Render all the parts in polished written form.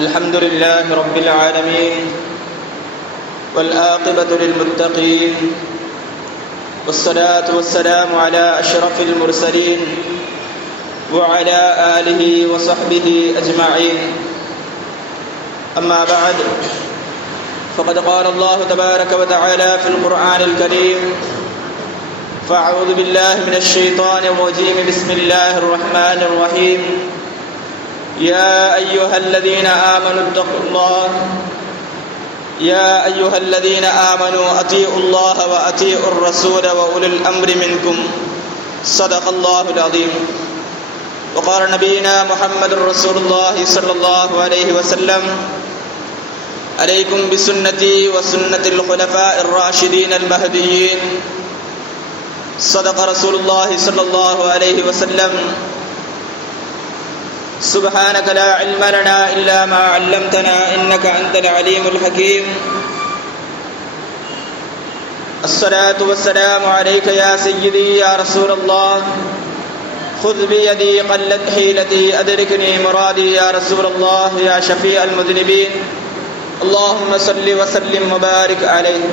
الحمد لله رب العالمين والعاقبة للمتقين والصلاة والسلام على أشرف المرسلين وعلى آله وصحبه أجمعين. أما بعد، فقد قال الله تبارك وتعالى في القرآن الكريم: فأعوذ بالله من الشيطان الرجيم. بسم الله الرحمن الرحيم. يا أيها الذين آمنوا اتقوا الله يا أيها الذين آمنوا أطيعوا الله وأطيعوا الرسول وأولي الأمر منكم. صدق الله العظيم. وقال نبينا محمد رسول الله صلى الله عليه وسلم: عليكم بسنتي وسنة الخلفاء الراشدين المهديين. صدق رسول الله صلى الله عليه وسلم. سبحانك لا علم لنا إلا ما علمتنا إنك أنت العليم الحكيم. الصلاة والسلام عليك يا سيدي يا رسول الله. خذ بيدي قلت حيلتي أدركني مرادي يا رسول الله يا شفيع المذنبين. اللهم صل وسلم وبارك عليه.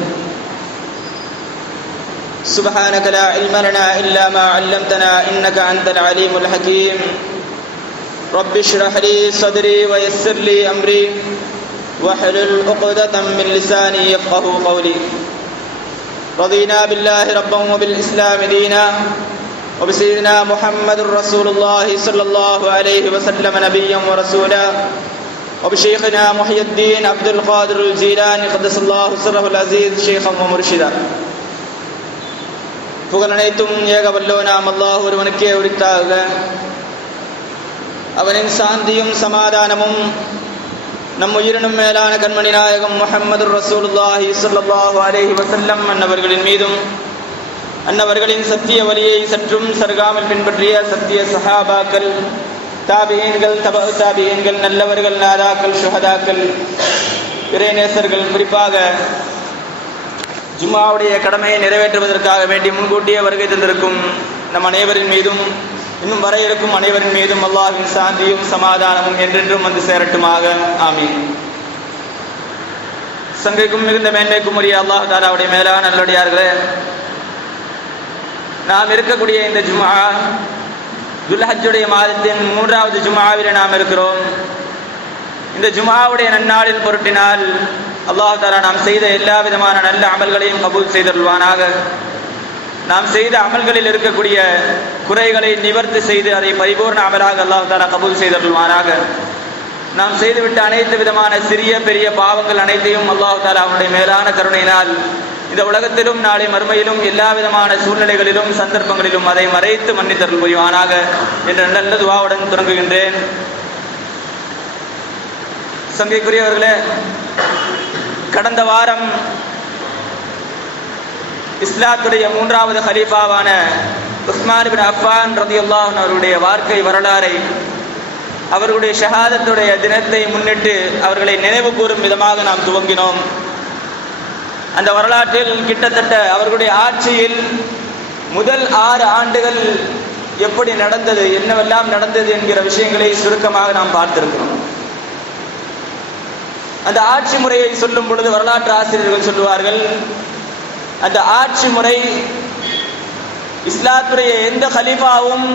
سبحانك لا علم لنا إلا ما علمتنا إنك أنت العليم الحكيم. رب اشرح لي صدري ويسر لي أمري واحلل عقدة من لساني يفقهوا قولي. رضينا بالله ربا وبالإسلام دينا وبسيدنا محمد رسول الله صلى الله عليه وسلم نبيا ورسولا وبشيخنا محي الدين عبد القادر الجيلاني قدس الله سره العزيز شيخا ومرشدا. புகழ் அனைத்தும் ஏக வல்லோனாம் அல்லாஹ் ஒருவனுக்கே உரித்தாக. அவனின் சாந்தியும் சமாதானமும் நம் உயிரினும் மேலான கண்மணி நாயகம் முஹம்மது ரசூலுல்லாஹி ஸல்லல்லாஹு அலைஹி வஸல்லம் அன்னவர்களின் மீதும், அன்னவர்களின் சத்திய வழியை சற்றும் சருகாமல் பின்பற்றிய சத்திய சஹாபாக்கள், தாபியீன்கள், தபஉ தாபியீன்கள், நல்லவர்கள், நாதாக்கள், சுஹதாக்கள், இறைநேசர்கள், குறிப்பாக ஜும்ஆவுடைய கடமையை நிறைவேற்றுவதற்காக வேண்டி முன்கூட்டியே வருகை தந்திருக்கும் நம் அனைவரின் மீதும், இன்னும் வர இருக்கும் அனைவரின் மீதும் அல்லாஹ்வின் சாந்தியும் சமாதானமும் என்றென்றும் வந்து சேரட்டுமாக. ஆமீன். சங்கைக்கும் மிகுந்த மேன்மைக்கும் உரிய அல்லாஹ் தஆலாவுடைய மேலான நல்லடியார்களே, நாம் இருக்கக்கூடிய இந்த ஜும்ஆ துல்ஹஜ்ஜுடைய மாதத்தின் 3வது ஜும்ஆவில் நாம் இருக்கிறோம். இந்த ஜும்ஆவுடைய நன்னாளின் பொருட்டினால் அல்லாஹ் தஆலா நாம் செய்த எல்லா விதமான நல்ல அமல்களையும் கபூல் செய்தருள்வானாக. நாம் செய்த அமல்களில் இருக்கக்கூடிய குறைகளை நிவர்த்தி செய்து அதை பரிபூர்ண அமலாக அல்லாஹ் தஆலா கபூல் செய்தருள்வானாக. நாம் செய்துவிட்ட அனைத்து விதமான சிறிய பெரிய பாவங்கள் அனைத்தையும் அல்லாஹ் தஆலா அவனுடைய மேலான கருணையினால் இந்த உலகத்திலும் நாளை மறுமையிலும் எல்லா விதமான சூழ்நிலைகளிலும் சந்தர்ப்பங்களிலும் அதை மறைத்து மன்னித்தருள் புரிவானாக என்ற நல்ல துஆவுடன் தொடங்குகின்றேன். சங்கைக்குரியவர்களே, கடந்த வாரம் இஸ்லாத்துடைய 3வது ஹலீஃபாவான உஸ்மான் இப்னு அஃபான் ரலியல்லாஹு அன்ஹு அவருடைய வாழ்க்கை வரலாறை, அவர்களுடைய ஷஹாதத்துடைய தினத்தை முன்னிட்டு அவர்களை நினைவு கூறும் விதமாக நாம் துவங்கினோம். அந்த வரலாற்றில் கிட்டத்தட்ட அவர்களுடைய ஆட்சியில் முதல் 6 ஆண்டுகள் எப்படி நடந்தது, என்னவெல்லாம் நடந்தது என்கிற விஷயங்களை சுருக்கமாக நாம் பார்த்திருக்கிறோம். அந்த ஆட்சி முறையை சொல்லும் பொழுது வரலாற்று ஆசிரியர்கள் சொல்லுவார்கள், அந்த ஆட்சி முறை இஸ்லாத்துடைய எந்த ஹலீஃபாவும்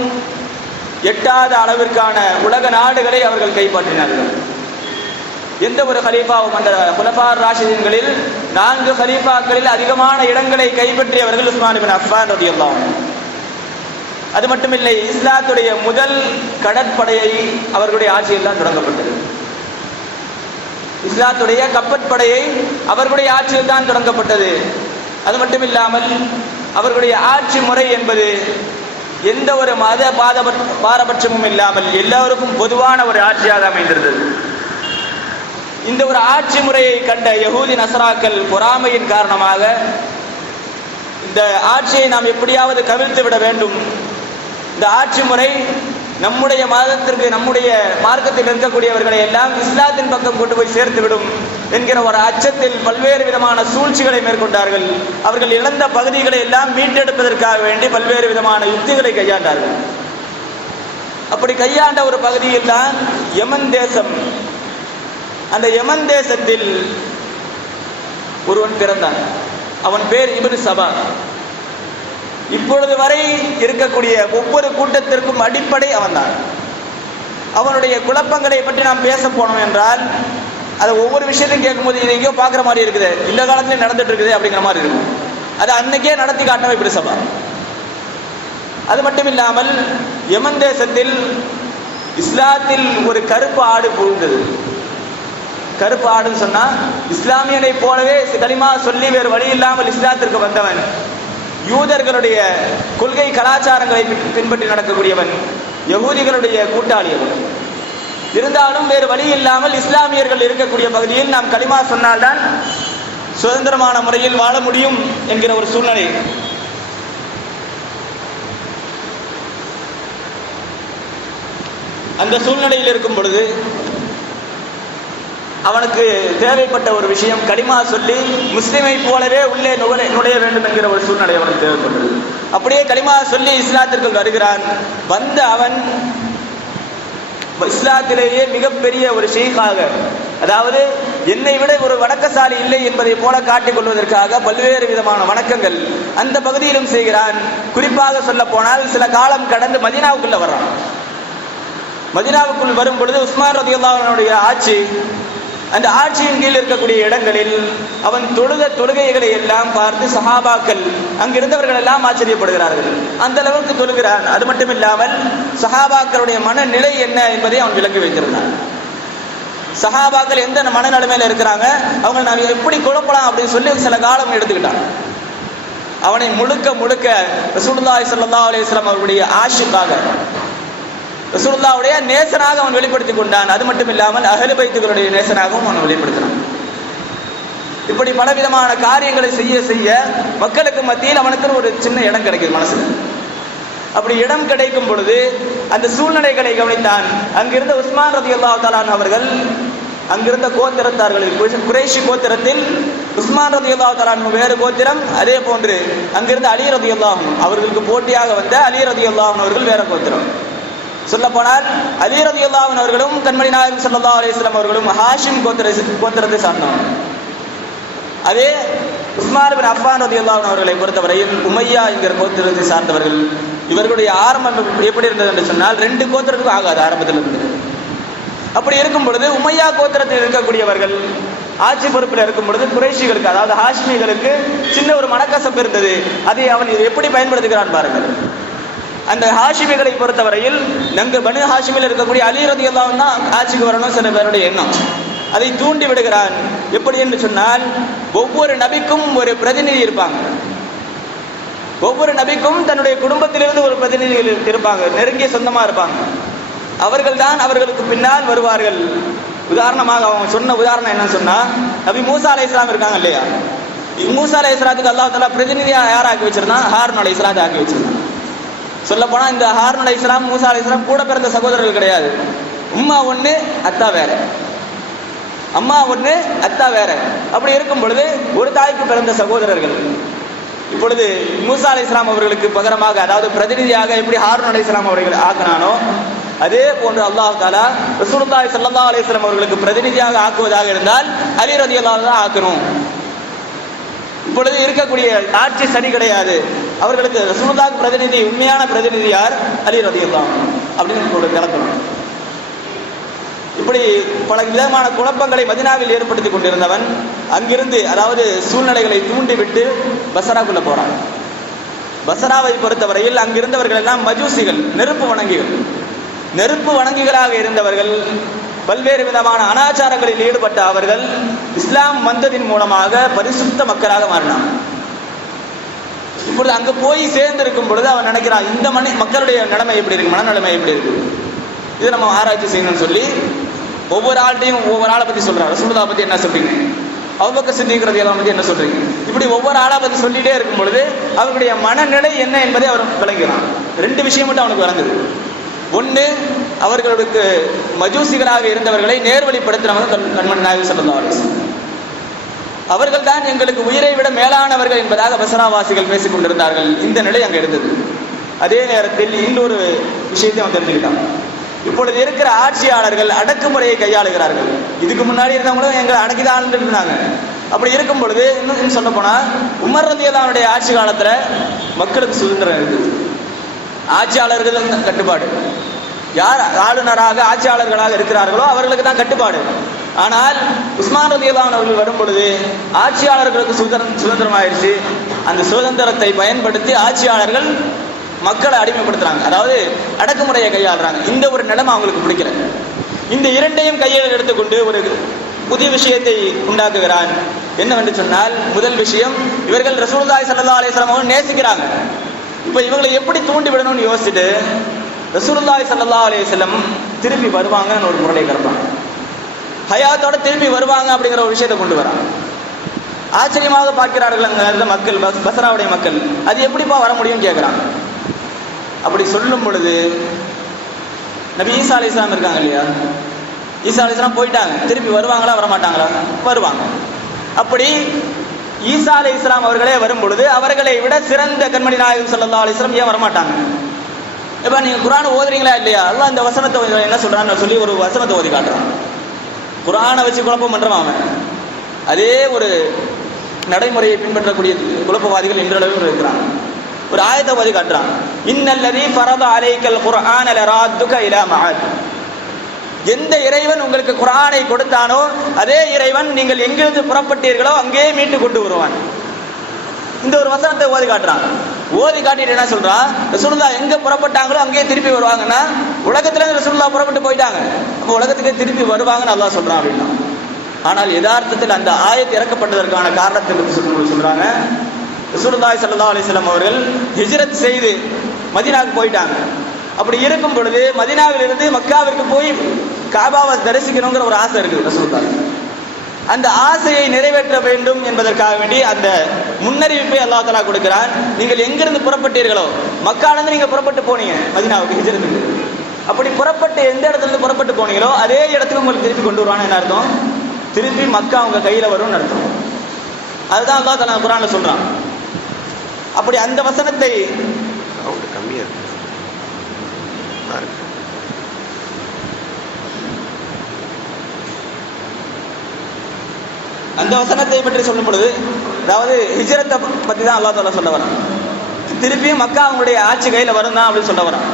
எட்டாத அளவிற்கான உலக நாடுகளை அவர்கள் கைப்பற்றினார்கள். எந்த ஒரு ஹலீஃபாவும், அந்த குலஃபார் ராஷிதீன்களில் 4 ஹலீஃபாக்களில் அதிகமான இடங்களை கைப்பற்றியவர்கள் உஸ்மான் இப்னு அஃபான் ரலியல்லாஹு அன்ஹு. அது மட்டுமில்லை, இஸ்லாத்துடைய முதல் கடற்படையை அவர்களுடைய ஆட்சியில் தான் தொடங்கப்பட்டது. இஸ்லாத்துடைய கப்பற்படையை அவர்களுடைய ஆட்சியில் தான் தொடங்கப்பட்டது. அது மட்டுமில்லாமல் அவர்களுடைய ஆட்சி முறை என்பது எந்த ஒரு மத பாரபட்சமும் இல்லாமல் எல்லோருக்கும் பொதுவான ஒரு ஆட்சியாக அமைந்திருந்தது. இந்த ஒரு ஆட்சி முறையை கண்ட யஹூதி நஸ்ராக்கள் பொறாமையின் காரணமாக இந்த ஆட்சியை நாம் எப்படியாவது கவிழ்த்து விட வேண்டும், இந்த ஆட்சி முறை நம்முடைய மதத்திற்கு, நம்முடைய மார்க்கத்தில் இருக்கக்கூடியவர்களை எல்லாம் இஸ்லாத்தின் பக்கம் கொண்டு போய் சேர்த்துவிடும் என்கிற ஒரு அச்சத்தில் பல்வேறு விதமான சூழ்ச்சிகளை மேற்கொண்டார்கள். அவர்கள் இழந்த பகுதிகளை எல்லாம் மீட்டெடுப்பதற்காக வேண்டி பல்வேறு விதமான யுக்திகளை கையாண்டார்கள். அப்படி கையாண்ட ஒரு பகுதியில் தான் யமன் தேசம், அந்த யமன் தேசத்தில் ஒருவன் பிறந்தான். அவன் பேர் இப்னு சபா. இப்பொழுது வரை இருக்கக்கூடிய ஒவ்வொரு கூட்டத்திற்கும் அடிப்படை அவன்தான். அவனுடைய குழப்பங்களை பற்றி நாம் பேச போனோம் என்றால் அது ஒவ்வொரு விஷயத்தையும் கேட்கும்போது இது எங்கேயோ பார்க்குற மாதிரி இருக்குது, இந்த காலத்துலேயும் நடந்துட்டு இருக்குது அப்படிங்கிற மாதிரி இருக்கும். அது அன்னைக்கே நடத்தி காட்டவே இப்னு சபா. அது மட்டும் இல்லாமல் யமன் தேசத்தில் இஸ்லாத்தில் ஒரு கருப்பு ஆடு புகுந்தது. கருப்பு ஆடுன்னு சொன்னா இஸ்லாமியனை போலவே களிமா சொல்லி வேறு வழி இல்லாமல் இஸ்லாத்திற்கு வந்தவன், யூதர்களுடைய கொள்கை கலாச்சாரங்களை பின்பற்றி நடக்கக்கூடியவன், யகூதிகளுடைய கூட்டாளி அவன். இருந்தாலும் வேறு வழி இல்லாமல் இஸ்லாமியர்கள் இருக்கக்கூடிய பகுதியில் நாம் களிமா சொன்னால்தான் சுதந்திரமான முறையில் வாழ முடியும் என்கிற ஒரு சூழ்நிலை. அந்த சூழ்நிலையில் இருக்கும் பொழுது அவனுக்கு தேவைப்பட்ட ஒரு விஷயம் களிமா சொல்லி முஸ்லிமை போலவே உள்ளே நுழைய வேண்டும் என்கிற ஒரு சூழ்நிலை அவனுக்கு தேவைப்பட்டது. அப்படியே களிமா சொல்லி இஸ்லாத்திற்குள் வருகிறான். வந்த அவன் இஸ்லாத்திலேயே மிகப்பெரிய ஒரு ஷேக்காக, அதாவது என்னை விட ஒரு வணக்கசாலி இல்லை என்பதை போல காட்டிக் கொள்வதற்காக பல்வேறு விதமான வணக்கங்கள் அந்த பகுதியிலும் செய்கிறான். குறிப்பாக சொல்ல போனால் சில காலம் கடந்து மதீனாவுக்குள்ள வர்றான். மதீனாவுக்குள் வரும் பொழுது உஸ்மான் ரலியல்லாஹு அன்ஹுடைய ஆட்சி, அந்த ஆட்சியின் கீழ் இருக்கக்கூடிய இடங்களில் அவன் தொழுகைகளை எல்லாம் பார்த்து சஹாபாக்கள் அங்கிருந்தவர்கள் எல்லாம் ஆச்சரியப்படுகிறார்கள். அந்த அளவுக்கு தொழுகிறான். அது மட்டும் இல்லாமல் சஹாபாக்களுடைய மனநிலை என்ன என்பதை அவன் விளக்கி வைத்திருந்தான். சஹாபாக்கள் எந்த மனநிலைமையில இருக்கிறாங்க, அவங்க நாம் எப்படி குழப்பலாம் அப்படின்னு சொல்லி சில காலம் எடுத்துக்கிட்டான். அவனை முழுக்க ரசூலுல்லாஹி ஸல்லல்லாஹு அலைஹி வஸல்லம் அவருடைய ஆஷிக்காக, ரசூலுல்லாஹ்வுடைய நேசனாக அவன் வெளிப்படுத்திக் கொண்டான். அது மட்டும் இல்லாமல் அஹ்லு பைத்துகளுடைய நேசனாகவும் அவன் வெளிப்படுத்தினான். இப்படி பலவிதமான காரியங்களை செய்ய மக்களுக்கு மத்தியில் அவனுக்கு ஒரு சின்ன இடம் கிடைக்குது மனசுல. அப்படி இடம் கிடைக்கும் பொழுது அந்த சூழ்நிலைகளை கவனித்தான். அங்கிருந்த உஸ்மான் ரலியல்லாஹு தஆலா அவர்கள் அங்கிருந்த கோத்திரத்தார்களில் குறைஷி கோத்திரத்தில் உஸ்மான் ரலியல்லாஹு தஆலா வேறு கோத்திரம், அதே போன்று அங்கிருந்த அலி ரலியல்லாஹு அவர்களுக்கு போட்டியாக வந்த அலி ரலியல்லாஹு அவர்கள் வேற கோத்திரம். சொல்ல போனால் அலி ரலியல்லாஹு அவர்களும் கண்மணி நாயகம் ஸல்லல்லாஹு அலைஹி வஸல்லம் அவர்களும் ஹாஷிம் கோத்திரத்தை சார்ந்தவர்கள். அதே உஸ்மான் இப்னு அஃபான் ரலியல்லாஹு அவர்களை பொறுத்தவரையில் உமையா என்கிற கோத்திரத்தை சார்ந்தவர்கள். இவர்களுடைய ஆரம்பம் எப்படி இருந்தது என்று சொன்னால் 2 கோத்திரத்துக்கும் ஆகாது ஆரம்பத்தில் இருந்தது. அப்படி இருக்கும் பொழுது உமையா கோத்திரத்தில் இருக்கக்கூடியவர்கள் ஆட்சி பொறுப்பில் இருக்கும் பொழுது குறைஷிகளுக்கு, அதாவது ஹாஷ்மிகளுக்கு சின்ன ஒரு மனக்கசப்பு இருந்தது. அதை அவன் எப்படி பயன்படுத்துகிறான் பாருங்கள். அந்த ஹாஷிமிகளை பொறுத்தவரையில் நங்கு பனு ஹாஷிமில் இருக்கக்கூடிய அலி ரலியல்லாஹு தான் ஆட்சிக்கு வரணும் சில பேருடைய எண்ணம். அதை தூண்டி விடுகிறான். எப்படி என்று சொன்னால் ஒவ்வொரு நபிக்கும் ஒரு பிரதிநிதி இருப்பாங்க. ஒவ்வொரு நபிக்கும் தன்னுடைய குடும்பத்திலிருந்து ஒரு பிரதிநிதிகள் இருப்பாங்க, நெருங்கிய சொந்தமா இருப்பாங்க. அவர்கள் தான் அவர்களுக்கு பின்னால் வருவார்கள். உதாரணமாக அவங்க சொன்ன உதாரணம் என்னன்னு சொன்னா, நபி மூசா அலைஹிஸ்ஸலாம் இருக்காங்க இல்லையா, மூசா அலைஹிஸ்ஸலாத்துக்கு அல்லாஹ் தஆலா பிரதிநிதியா யார் ஆக்கி வச்சிருந்தான்? ஹாரூன் அலைஹிஸ்ஸலாத்தை ஆக்கி வச்சிருந்தான். சொல்ல போனா இந்த ஹாரூன் அலைஹிஸ்ஸலாம் மூசா அலைஹிஸ்ஸலாம் கூட பிறந்த சகோதரர்கள் கிடையாது. உம்மா ஒண்ணு அத்தா வேற, அம்மா ஒண்ணு அத்தா வேற. அப்படி இருக்கும் பொழுது ஒரு தாய்க்கு பிறந்த சகோதரர்கள். இப்பொழுது மூசா அலைஹிஸ்ஸலாம் அவர்களுக்கு பகரமாக, அதாவது பிரதிநிதியாக எப்படி ஹாரூன் அலைஹிஸ்ஸலாம் அவர்கள் ஆக்கினானோ அதே போன்று அல்லாஹ் தஆலா ரசூலுல்லாஹி ஸல்லல்லாஹு அலைஹி வஸல்லம் அவர்களுக்கு பிரதிநிதியாக ஆக்குவதாக இருந்தால் அலி ரலியல்லாஹு தான் ஆக்கணும். இப்பொழுது இருக்கக்கூடிய ஆட்சி சரி கிடையாது. அவர்களுக்கு ரசூலுல்லாஹ்வுக்கு பிரதிநிதி, உண்மையான பிரதிநிதி யார்? அலி ரலியல்லாஹு அப்படின்னு விளக்கணும். இப்படி பல விதமான குழப்பங்களை மதீனாவில் ஏற்படுத்தி கொண்டிருந்தவன் அங்கிருந்து, அதாவது சூழ்நிலைகளை தூண்டிவிட்டு பஸ்ராக்குள்ள போறான். பஸ்ராவை பொறுத்தவரையில் அங்கிருந்தவர்கள் எல்லாம் மஜூசிகள், நெருப்பு வணங்கிகள். நெருப்பு வணங்கிகளாக இருந்தவர்கள், பல்வேறு விதமான அனாச்சாரங்களில் ஈடுபட்ட அவர்கள் இஸ்லாம் வந்ததின் மூலமாக பரிசுத்த மக்களாக மாறினான். இப்பொழுது அங்கு போய் சேர்ந்திருக்கும் பொழுது அவன் நினைக்கிறான், இந்த மக்களுடைய நிலைமை எப்படி இருக்கு, மனநிலைமை எப்படி இருக்கு, இது நம்ம ஆராய்ச்சி செய்யணும்னு சொல்லி ஒவ்வொரு ஆள்கிட்டையும் ஒவ்வொரு ஆளை பத்தி சொல்றாரு. ரசூலுல்லாஹ் பத்தி என்ன சொல்றீங்க, அபூபக்கர் சித்திக் ரலியல்லாஹு பத்தி என்ன சொல்றீங்க, இப்படி ஒவ்வொரு ஆளை பத்தி சொல்லிட்டே இருக்கும் பொழுது அவர்களுடைய மனநிலை என்ன என்பதை அவர் விளங்குகிறான். 2 விஷயம் மட்டும் அவனுக்கு வழங்குது. ஒன்று, அவர்களுக்கு மஜூசிகளாக இருந்தவர்களை நேர்வழிப்படுத்தினவங்க கண்மணி நாயகம் ஸல்லல்லாஹு அலைஹி வஸல்லம். அவர்கள் தான் எங்களுக்கு உயிரை விட மேலானவர்கள் என்பதாக பஸ்ராவாசிகள் பேசிக் கொண்டிருந்தார்கள். இந்த நிலை அங்கே இருந்தது. அதே நேரத்தில் இன்னொரு விஷயத்தை அவன் தெரிஞ்சுக்கிட்டான். இப்பொழுது இருக்கிற ஆட்சியாளர்கள் அடக்குமுறையை கையாளுகிறார்கள். இதுக்கு முன்னாடி இருந்தவங்களும் எங்களை அடக்கிதான் இருந்தாங்க. அப்படி இருக்கும் பொழுது இன்னும் சொல்ல போனா உமர் ரலியல்லாஹு ஆட்சி காலத்துல மக்களுக்கு சுதந்திரம் இருக்குது. ஆட்சியாளர்கள் கட்டுப்பாடு, யார் ஆளுநராக ஆட்சியாளர்களாக இருக்கிறார்களோ அவர்களுக்கு தான் கட்டுப்பாடு. ஆனால் உஸ்மான் ரலியல்லாஹு அவர்கள் வரும் பொழுது ஆட்சியாளர்களுக்கு சுதந்திரம் ஆயிடுச்சு. அந்த சுதந்திரத்தை பயன்படுத்தி ஆட்சியாளர்கள் மக்களை அடிமைப்படுத்துறாங்க, அதாவது அடக்குமுறையை கையாளுறாங்க. இந்த ஒரு நிலைமை அவங்களுக்கு பிடிக்கல. இந்த இரண்டையும் கையில் எடுத்துக்கொண்டு ஒரு புதிய விஷயத்தை உண்டாக்குகிறான். என்னவென்று சொன்னால், முதல் விஷயம், இவர்கள் ரசூலுல்லாஹி ஸல்லல்லாஹு அலைஹி வஸல்லம் அவர்கள் நேசிக்கிறாங்க. இப்ப இவங்களை எப்படி தூண்டி விடணும்னு யோசிச்சுட்டு ரசூலுல்லாஹி ஸல்லல்லாஹு அலைஹி வஸல்லம் திருப்பி வருவாங்கன்னு ஒரு முறையை கற்பாங்க. ஹயாத்தோட திருப்பி வருவாங்க அப்படிங்கிற ஒரு விஷயத்தை கொண்டு வராங்க. ஆச்சரியமாக பார்க்கிறார்கள் அங்க மக்கள், பஸ்ராவுடைய மக்கள். அது எப்படிப்பா வர முடியும்னு கேட்கிறாங்க. அப்படி சொல்லும் பொழுது நபி ஈசா அலைஹிஸ்ஸலாம் இருக்காங்க இல்லையா, ஈசா அலைஹிஸ்ஸலாம் போயிட்டாங்க, திருப்பி வருவாங்களா வரமாட்டாங்களா? வருவாங்க. அப்படி ஈசா அலைஹிஸ்ஸலாம் அவர்களே வரும் பொழுது அவர்களை விட சிறந்த கண்மணி நாயகம் ஸல்லல்லாஹு அலைஹி வஸல்லம் ஏன் வரமாட்டாங்க? இப்ப நீங்க குர்ஆன் ஓதுறீங்களா இல்லையா, அல்லாஹ் இந்த வசனத்தை என்ன சொல்றான்னு சொல்லி ஒரு வசனத்தை ஓதி காட்டுறான். குர்ஆனை வச்சு குழப்பம் பண்றவன் அவன். அதே ஒரு நடைமுறையை பின்பற்றக்கூடிய குழப்பவாதிகள் இன்றளவும் இருக்கிறாங்க. ஒரு ஆயத்தை ஓதி காட்டுறான். இன்னல்லதீ ஃபரத அலைக்கல் குர்ஆன லராதுக இலா மஆத். எந்த இறைவன் உங்களுக்கு குர்ஆனை கொடுத்தானோ அதே இறைவன் நீங்கள் எங்கிருந்து புறப்பட்டீர்களோ அங்கே மீட்டு கொண்டு வருவான். இந்த ஒரு வசனத்தை ஓதி காட்டுறான். ஓதி காட்டிட்டு என்ன சொல்றான், ரசூலுல்லாஹ் எங்க புறப்பட்டாங்களோ அங்கேயே திருப்பி வருவாங்கன்னா உலகத்துல இருந்து ரசூலுல்லாஹ் புறப்பட்டு போயிட்டாங்க, அப்போ உலகத்துக்கே திருப்பி வருவாங்கன்னு அல்லாஹ் சொல்றான் அப்படின்னா. ஆனால் யதார்த்தத்தில் அந்த ஆயத்து இறக்கப்பட்டதற்கான காரணத்தை சொல்றாங்க. ரசூலுல்லாஹி ஸல்லல்லாஹு அலைஹி வஸல்லம் அவர்கள் ஹிஜ்ரத் செய்து மதீனாவுக்கு போயிட்டாங்க. அப்படி இருக்கும் பொழுது மதீனாவிலிருந்து மக்காவிற்கு போய் காபாவை தரிசிக்கணுங்கிற ஒரு ஆசை இருக்குது ரசூலுல்லாஹ். அந்த ஆசையை நிறைவேற்ற வேண்டும் என்பதற்காக வேண்டி அந்த முன்னறிவிப்பை அல்லாஹ் தஆலா கொடுக்கிறான். நீங்கள் எங்கிருந்து புறப்பட்டீர்களோ, மக்காவிலிருந்து நீங்க புறப்பட்டு போனீங்க மதீனாவுக்கு ஹிஜ்ரத்துக்கு, அப்படி புறப்பட்டு எந்த இடத்துல இருந்து புறப்பட்டு போனீங்களோ அதே இடத்துக்கு உங்களுக்கு திருப்பி கொண்டு வருவான்னு என்ன அர்த்தம்? திருப்பி மக்கா உங்க கையில வரும்னு அர்த்தம். அதுதான் அல்லாஹ் தஆலா குர்ஆன்ல சொல்றான். அப்படி அந்த வசனத்தை அந்த வசனத்தை பற்றி சொல்லும் பொழுது, அதாவது ஹிஜ்ரத்தை பத்தி தான் அல்லாஹ் தஆலா சொல்ல வரான். திருப்பியும் மக்கா அவங்களுடைய ஆட்சி கையில வரும் தான் அப்படின்னு சொல்ல வரான்.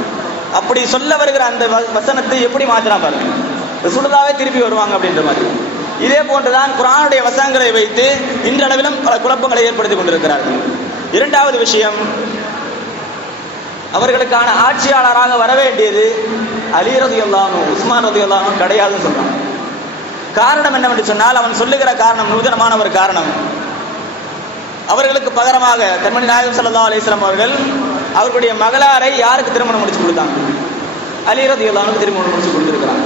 அப்படி சொல்ல வருகிற அந்த வசனத்தை எப்படி மாத்திரான் பாருங்க, ரசூலுல்லாஹ்வே திருப்பி வருவாங்க அப்படின்ற மாதிரி. இதே போன்றுதான் குர்ஆனுடைய வசனங்களை வைத்து இன்றளவிலும் பல குழப்பங்களை ஏற்படுத்திக் கொண்டிருக்கிறார்கள். இரண்டாவது விஷயம், அவர்களுக்கான ஆட்சியாளராக வர வேண்டியது அலி ரலியல்லாஹு அன்ஹு, உஸ்மான் ரலியல்லாஹு அன்ஹு கிடையாதுன்னு சொல்றான். காரணம் என்னவென்று சொன்னால், அவன் சொல்லுகிற காரணம் நூதனமான ஒரு காரணம். அவர்களுக்கு பகரமாக கண்மணி நாயகம் ஸல்லல்லாஹு அலைஹி வஸல்லம் அவர்கள் அவர்களுடைய மகளாரை யாருக்கு திருமணம் முடிச்சு கொடுத்தாங்க? அலி ரலியல்லாஹு அன்ஹு திருமணம் முடிச்சு கொடுத்திருக்கிறாங்க.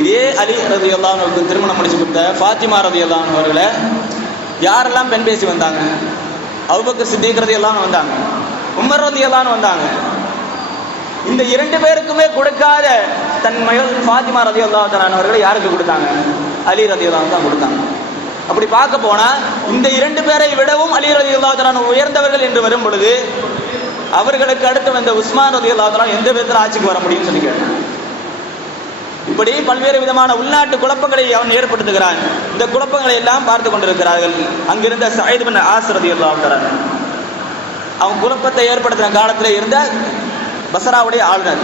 இதே அலி ரலியல்லாஹு அன்ஹுக்கு திருமணம் முடிச்சு கொடுத்த ஃபாத்திமா ரலியல்லாஹு அன்ஹா அவர்களை யாரெல்லாம் பெண் பேசி வந்தாங்க? அபூபக்கர் சித்திக் ரலியல்லாஹு அன்ஹு வந்தாங்க, உமர் ரலியல்லாஹு அன்ஹு வந்தாங்க. இந்த இரண்டு பேருக்குமே கொடுக்காத தன் மகள் ஃபாத்திமா ரலியல்லாஹு தஆலா அவர்களை யாருக்கு கொடுத்தாங்க? அலி ரலியல்லாஹு அன்ஹு தான் கொடுத்தாங்க. அப்படி பார்க்க போனா இந்த இரண்டு பேரை விடவும் அலி ரலியல்லாஹு தஆலா உயர்ந்தவர்கள் என்று வரும் பொழுது அவர்களுக்கு அடுத்து வந்த உஸ்மான் ரலியல்லாஹு தஆலா எந்த விதத்தில் ஆட்சிக்கு வர முடியும்னு சொல்லி கேட்டாங்க. இப்படி பல்வேறு விதமான உள்நாட்டு குழப்பங்களை அவன் ஏற்படுத்துகிறான். இந்த குழப்பங்களை எல்லாம் பார்த்து கொண்டிருக்கிறார்கள். அங்கிருந்த சயீத் பின் ஆஸ் ரலியல்லாஹு தஆலா அவன் குழப்பத்தை ஏற்படுத்தின காலத்தில் இருந்த பஸ்ராவுடைய ஆளுநர்.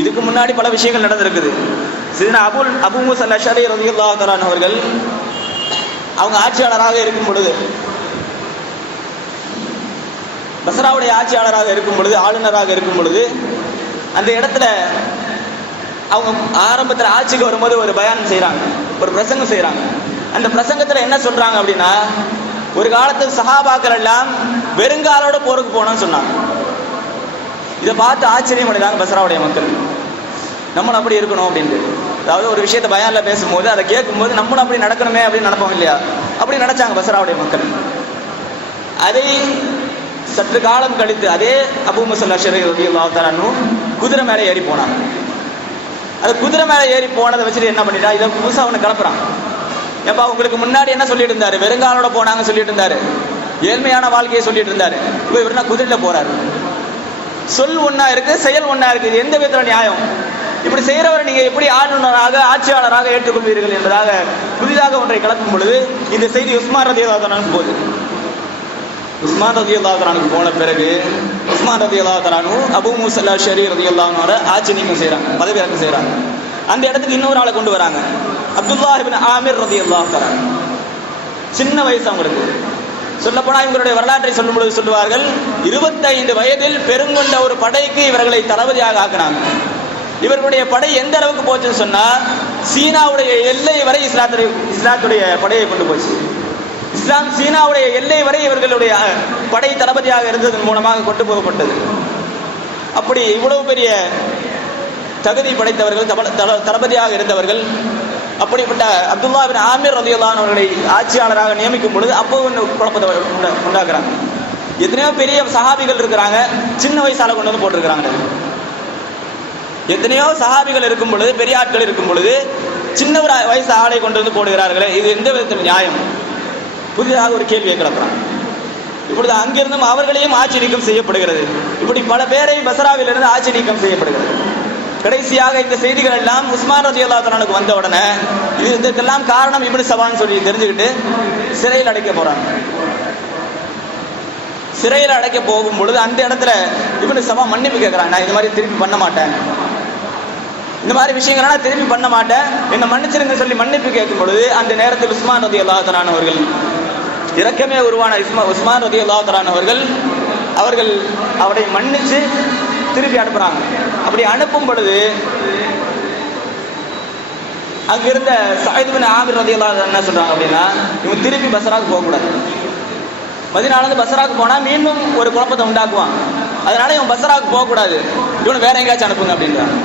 இதுக்கு முன்னாடி பல விஷயங்கள் நடந்திருக்குது. சையதுனா அபூ மூஸா அல்-அஷ்அரி ரலியல்லாஹு தஆலா அவர்கள் அவங்க ஆட்சியாளராக இருக்கும் பொழுது, பஸ்ராவுடைய ஆட்சியாளராக இருக்கும் பொழுது, ஆளுநராக இருக்கும் பொழுது, அந்த இடத்துல அவங்க ஆரம்பத்தில் ஆட்சிக்கு வரும்போது ஒரு பயானம் செய்கிறாங்க, ஒரு பிரசங்கம் செய்கிறாங்க. அந்த பிரசங்கத்தில் என்ன சொல்றாங்க அப்படின்னா, ஒரு காலத்தில் சஹாபாக்கள் எல்லாம் வெறுங்காலோட போருக்கு போனோம்னு சொன்னாங்க. இதை பார்த்து ஆச்சரியம் அடைந்தாங்க பஸ்ராவுடைய மக்கள். நம்மளும் அப்படி இருக்கணும் அப்படின்ட்டு. அதாவது ஒரு விஷயத்தை பயான்ல பேசும்போது அதை கேட்கும்போது நம்மளும் அப்படி நடக்கணுமே அப்படின்னு நினைப்போம் இல்லையா, அப்படி நினைச்சாங்க பஸ்ராவுடைய மக்கள். அதை சற்று காலம் கழித்து அதே அபூ மூஸா அல்-அஷ்அரி ரலியல்லாஹு தஆலா அன்ஹு குதிரை மேலே ஏறி போனாங்க. அது குதிரை மேலே ஏறி போனதை வச்சுட்டு என்ன பண்ணிட்டா, இதை புதுசாக அவனை கிளப்புறான். ஏப்பா உங்களுக்கு முன்னாடி என்ன சொல்லிட்டு இருந்தாரு, வெறுங்காலோட போனாங்க சொல்லிட்டு இருந்தாரு, ஏழ்மையான வாழ்க்கையை சொல்லிட்டு இருந்தாரு, இப்போ இவர் குதிரையில போறாரு. சொல் ஒன்றா இருக்குது, செயல் ஒன்றா இருக்குது. எந்த விதத்தில் நியாயம்? இப்படி செய்கிறவரை நீங்கள் எப்படி ஆளுநராக ஆட்சியாளராக ஏற்றுக்கொள்வீர்கள் என்பதாக புதிதாக ஒன்றை கிளப்பும் பொழுது இந்த செய்தி உஸ்மான் ரலியல்லாஹு அன்ஹு போகுது. உஸ்மான் ரலியல்லாஹு அன்ஹு போன பிறகு உஸ்மான் ரலியல்லாஹு அன்ஹு அபூ மூஸா அல்-அஷ்அரி ரலியல்லாஹு அன்ஹு ஆட்சி நீக்கம் செய்கிறாங்க, பதவி இறக்கம் செய்கிறாங்க. அந்த இடத்துக்கு இன்னொரு ஆளை கொண்டு வராங்க, அப்துல்லாஹ் இப்னு ஆமிர் ரலியல்லாஹு அன்ஹு. சின்ன வயசு அவங்களுக்கு. சொல்லப்போனால் இவங்களுடைய வரலாற்றை சொல்லும் பொழுது சொல்லுவார்கள், 25 வயதில் பெருங்கொண்ட ஒரு படைக்கு இவர்களை தளபதியாக ஆக்கினாங்க. இவர்களுடைய படை எந்த அளவுக்கு போச்சுன்னு சொன்னா, சீனாவுடைய எல்லை வரை இஸ்லாத்துடைய படையை கொண்டு போச்சு. இஸ்லாம் சீனாவுடைய எல்லை வரை இவர்களுடைய படை தளபதியாக இருந்ததன் மூலமாக கொண்டு போகப்பட்டது. அப்படி இவ்வளவு பெரிய தகுதி படைத்தவர்கள், தளபதியாக இருந்தவர்கள். அப்படிப்பட்ட அப்துல்லாஹ் இப்னு ஆமிர் ரலியல்லாஹு அன்ஹு அவர்களை ஆட்சியாளராக நியமிக்கும் பொழுது அப்போ குழப்பத்தை உண்டாக்குறாங்க. எத்தனையோ பெரிய சஹாபிகள் இருக்கிறாங்க, சின்ன வயசால கொண்டு வந்து போட்டிருக்கிறாங்க. எத்தனையோ சஹாபிகள் இருக்கும் பொழுது, பெரிய ஆட்கள் இருக்கும் பொழுது சின்ன ஒரு வயசு ஆளை கொண்டு வந்து போடுகிறார்களே, இது எந்த விதத்தில் நியாயம்? புதிதாக ஒரு கேள்வியை கிளப்புறாங்க. இப்பொழுது அங்கிருந்தும் அவர்களையும் ஆட்சி நீக்கம் செய்யப்படுகிறது. இப்படி பல பேரை பஸ்ராவிலிருந்து ஆட்சி நீக்கம் செய்யப்படுகிறது. கடைசியாக இந்த செய்திகள் எல்லாம் உஸ்மான் ரலியல்லாஹு அன்ஹுக்கு வந்த உடனே இதுக்கெல்லாம் காரணம் இப்னு சபான்னு சொல்லி தெரிஞ்சுக்கிட்டு சிறையில் அடைக்க போறாங்க. சிறையில் அடைக்க போகும் பொழுது அந்த இடத்துல இப்னு சபா மன்னிப்பு கேட்கிறாங்க, நான் இந்த மாதிரி திருப்பி பண்ண மாட்டேன், இந்த மாதிரி விஷயங்கள்லாம் திருப்பி பண்ண மாட்டேன், என்ன மன்னிச்சிருங்க சொல்லி மன்னிப்பு கேட்கும் பொழுது அந்த நேரத்தில் உஸ்மான் ரலியல்லாஹு அன்ஹு அவர்கள், இரக்கமே உருவான உஸ்மான் ரலியல்லாஹு அன்ஹு அவர்கள் அவரை மன்னிச்சு திருப்பி அனுப்புறாங்க. அப்படி அனுப்பும் பொழுது அங்கிருந்த சயீத் பின் ஆமிர் ரலியல்லாஹு அன்ஹு என்ன சொல்றாங்க அப்படின்னா, இவங்க திருப்பி பஸ்ராவுக்கு போகக்கூடாது, மதீனாவிலிருந்து பஸ்ராவுக்கு போனா மீண்டும் ஒரு குழப்பத்தை உண்டாக்குவான், அதனால இவன் பஸ்ராவுக்கு போகக்கூடாது, இவனை வேற எங்கேயாச்சும் அனுப்புங்க அப்படின்றாங்க.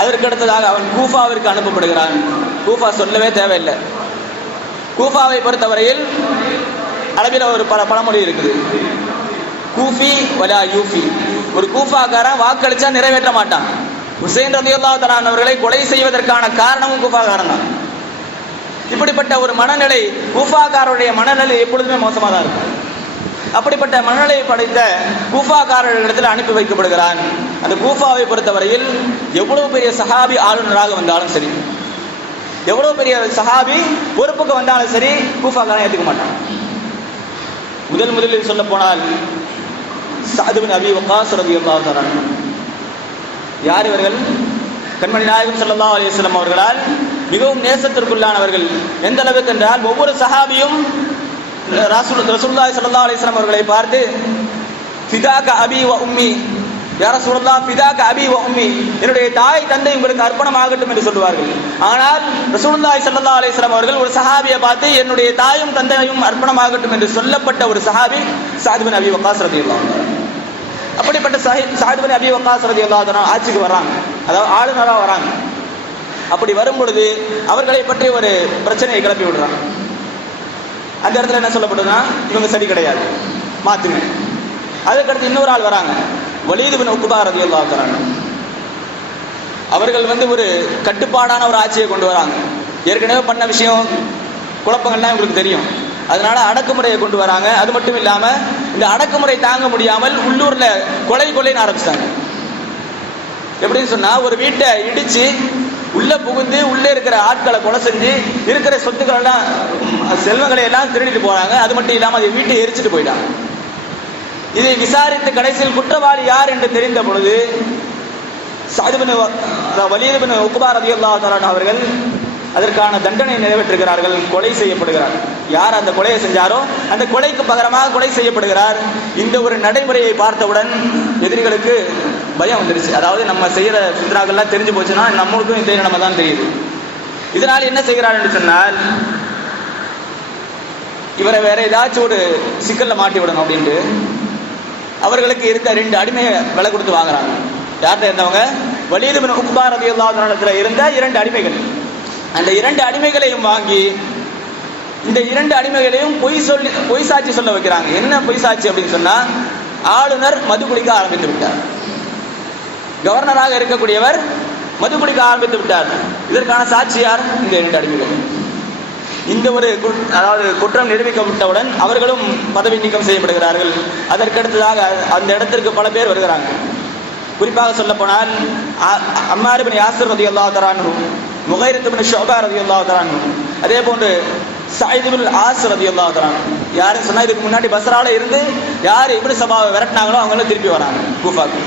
அதற்கு அடுத்ததாக அவன் கூஃபாவிற்கு அனுப்பப்படுகிறான். கூஃபா சொல்லவே தேவையில்லை. கூஃபாவை பொறுத்தவரையில் அளவில் ஒரு பழமொழி இருக்குது, கூஃபி வலா யூஃபி. ஒரு கூஃபாக்காரன் வாக்களிச்சா நிறைவேற்ற மாட்டான். ஹுசைன் ரலியல்லாஹு தஆலா அவர்களை கொலை செய்வதற்கான காரணமும் கூஃபாக்காரன் தான். இப்படிப்பட்ட ஒரு மனநிலை, கூஃபாக்காரருடைய மனநிலை எப்பொழுதுமே மோசமாக தான் இருக்கும். அப்படிப்பட்ட மனநிலையை படைத்த கூஃபாக்காரர்களிடத்தில் அனுப்பி வைக்கப்படுகிறான். அந்த கூஃபாவை பொறுத்தவரையில் எவ்வளவு பெரிய சஹாபி ஆளுநராக வந்தாலும் சரி, எவ்வளவு பெரிய சஹாபி பொறுப்புக்கு வந்தாலும் சரி, கூஃபாக்காரன் ஏற்றுக்க மாட்டான். முதலில் சொல்ல போனால் சஅத் பின் அபி வக்காஸ் ரலியல்லாஹு தஆலா அன்ஹு. யார் இவர்கள்? கண்மணி நாயகம் ஸல்லல்லாஹு அலைஹி வஸல்லம் அவர்களால் மிகவும் நேசத்திற்குள்ளானவர்கள். எந்த அளவுக்கு என்றால், ஒவ்வொரு சஹாபியும் ரசூலுல்லாஹி ஸல்லல்லாஹு அலைஹி வஸல்லம் அவர்களை பார்த்து ஃபிதாக அபி வ உம்மி, யா ரசூலுல்லாஹ் ஃபிதாக அபி வ உம்மி, என்னுடைய தாய் தந்தை உங்களுக்கு அர்ப்பணமாகட்டும் என்று சொல்வார்கள். ஆனால் ரசூலுல்லாஹி ஸல்லல்லாஹு அலைஹி வஸல்லம் அவர்கள் ஒரு சஹாபியை பார்த்து என்னுடைய தாயும் தந்தையும் அர்ப்பணமாகட்டும் என்று சொல்லப்பட்ட ஒரு சஹாபி சஅத் பின் அபி வக்காஸ் ரலியல்லாஹு அன்ஹு. அப்படிப்பட்ட சஅத் பின் அபி வக்காஸ் ரலியல்லாஹு அன்ஹு ஆட்சிக்கு வர்றாங்க, அதாவது ஆளுநராக வராங்க. அப்படி வரும் பொழுது அவர்களை பற்றி ஒரு பிரச்சனையை கிளப்பி விடுறாங்க. அந்த இடத்துல என்ன சொல்லப்படுதுன்னா, இவங்க சரி கிடையாது, மாத்துங்க. அதுக்கடுத்து இன்னொரு ஆள் வராங்க, வலீத் பின் உக்பா ரலியல்லாஹு தஆலா. அவர்கள் ஒரு கட்டுப்பாடான ஒரு ஆட்சியை கொண்டு வராங்க. ஏற்கனவே பண்ண விஷயம் குழப்பங்கள்லாம் இவங்களுக்கு தெரியும், அதனால அடக்குமுறையை கொண்டு வராங்க. அது மட்டும் இல்லாம இந்த அடக்குமுறை தாங்க முடியாமல் உள்ளூர்ல கொலைன்னு ஆரம்பிச்சிட்டாங்க. எப்படின்னு சொன்னா, ஒரு வீட்டை இடிச்சு உள்ள புகுந்து உள்ளே இருக்கிற ஆட்களை கொலை செஞ்சு இருக்கிற சொத்துக்கள் எல்லாம், செல்வங்களை எல்லாம் திருடிட்டு போறாங்க. அது மட்டும் இல்லாம அதை வீட்டை எரிச்சிட்டு போயிட்டாங்க. இதை விசாரித்து கடைசியில் குற்றவாளி யார் என்று தெரிந்த பொழுது வலீத் பின் உக்பா ரலியல்லாஹு தஆலா அவர்கள் அதற்கான தண்டனை நிறைவேற்றுகிறார்கள், கொலை செய்யப்படுகிறார். யார் அந்த கொலையை செஞ்சாரோ அந்த கொலைக்கு பகரமாக கொலை செய்யப்படுகிறார். இந்த ஒரு நடைமுறையை பார்த்தவுடன் எதிரிகளுக்கு பயம் வந்துருச்சு. அதாவது நம்ம செய்யற சிந்தனாக்கள்லாம் தெரிஞ்சு போச்சுன்னா நம்மளுக்கும் இந்த நிலைமை தான் தெரியுது. இதனால் என்ன செய்கிறார் என்று சொன்னால், இவரை வேற ஏதாச்சும் ஒரு சிக்கல்ல மாட்டி விடணும் அப்படின்ட்டு அவர்களுக்கு இருந்த 2 அடிமையை விலை கொடுத்து வாங்குறாங்க. யார்கிட்ட இருந்தவங்க? வலீத் பின் உக்பா ரலியல்லாஹு அன்ஹு இருந்த 2 அடிமைகள். அந்த 2 அடிமைகளையும் வாங்கி இந்த 2 அடிமைகளையும் பொய் சாட்சி சொல்ல வைக்கிறாங்க. என்ன பொய் சாட்சி அப்படின்னு சொன்னா, ஆளுநர் மது குடிக்க ஆரம்பித்து விட்டார், கவர்னராக இருக்கக்கூடியவர் மது குடிக்க ஆரம்பித்து விட்டார். இதற்கான சாட்சி யார்? இந்த 2 அடிமைகள். இந்த ஒரு அதாவது குற்றம் நிரூபிக்கப்பட்டவுடன் அவர்களும் பதவி நீக்கம் செய்யப்படுகிறார்கள். அதற்கடுத்ததாக அந்த இடத்திற்கு பல பேர் வருகிறாங்க. குறிப்பாக சொல்லப்போனால் அம்மார் இப்னு யாசிர் ரலியல்லாஹு தஆலா அன்ஹு, முகைரித் இப்னு ஷுபா ரலியல்லாஹு தஆலா அன்ஹு, அதே போன்று சயீத் இப்னு ஆஸ் ரலியல்லாஹு தஆலா அன்ஹு. யாருன்னு சொன்னா இதுக்கு முன்னாடி பஸ்ரால இருந்து யார் இப்னு சபாவை விரட்டினாங்களோ அவங்களும் திருப்பி வராங்க கூஃபாக்கு.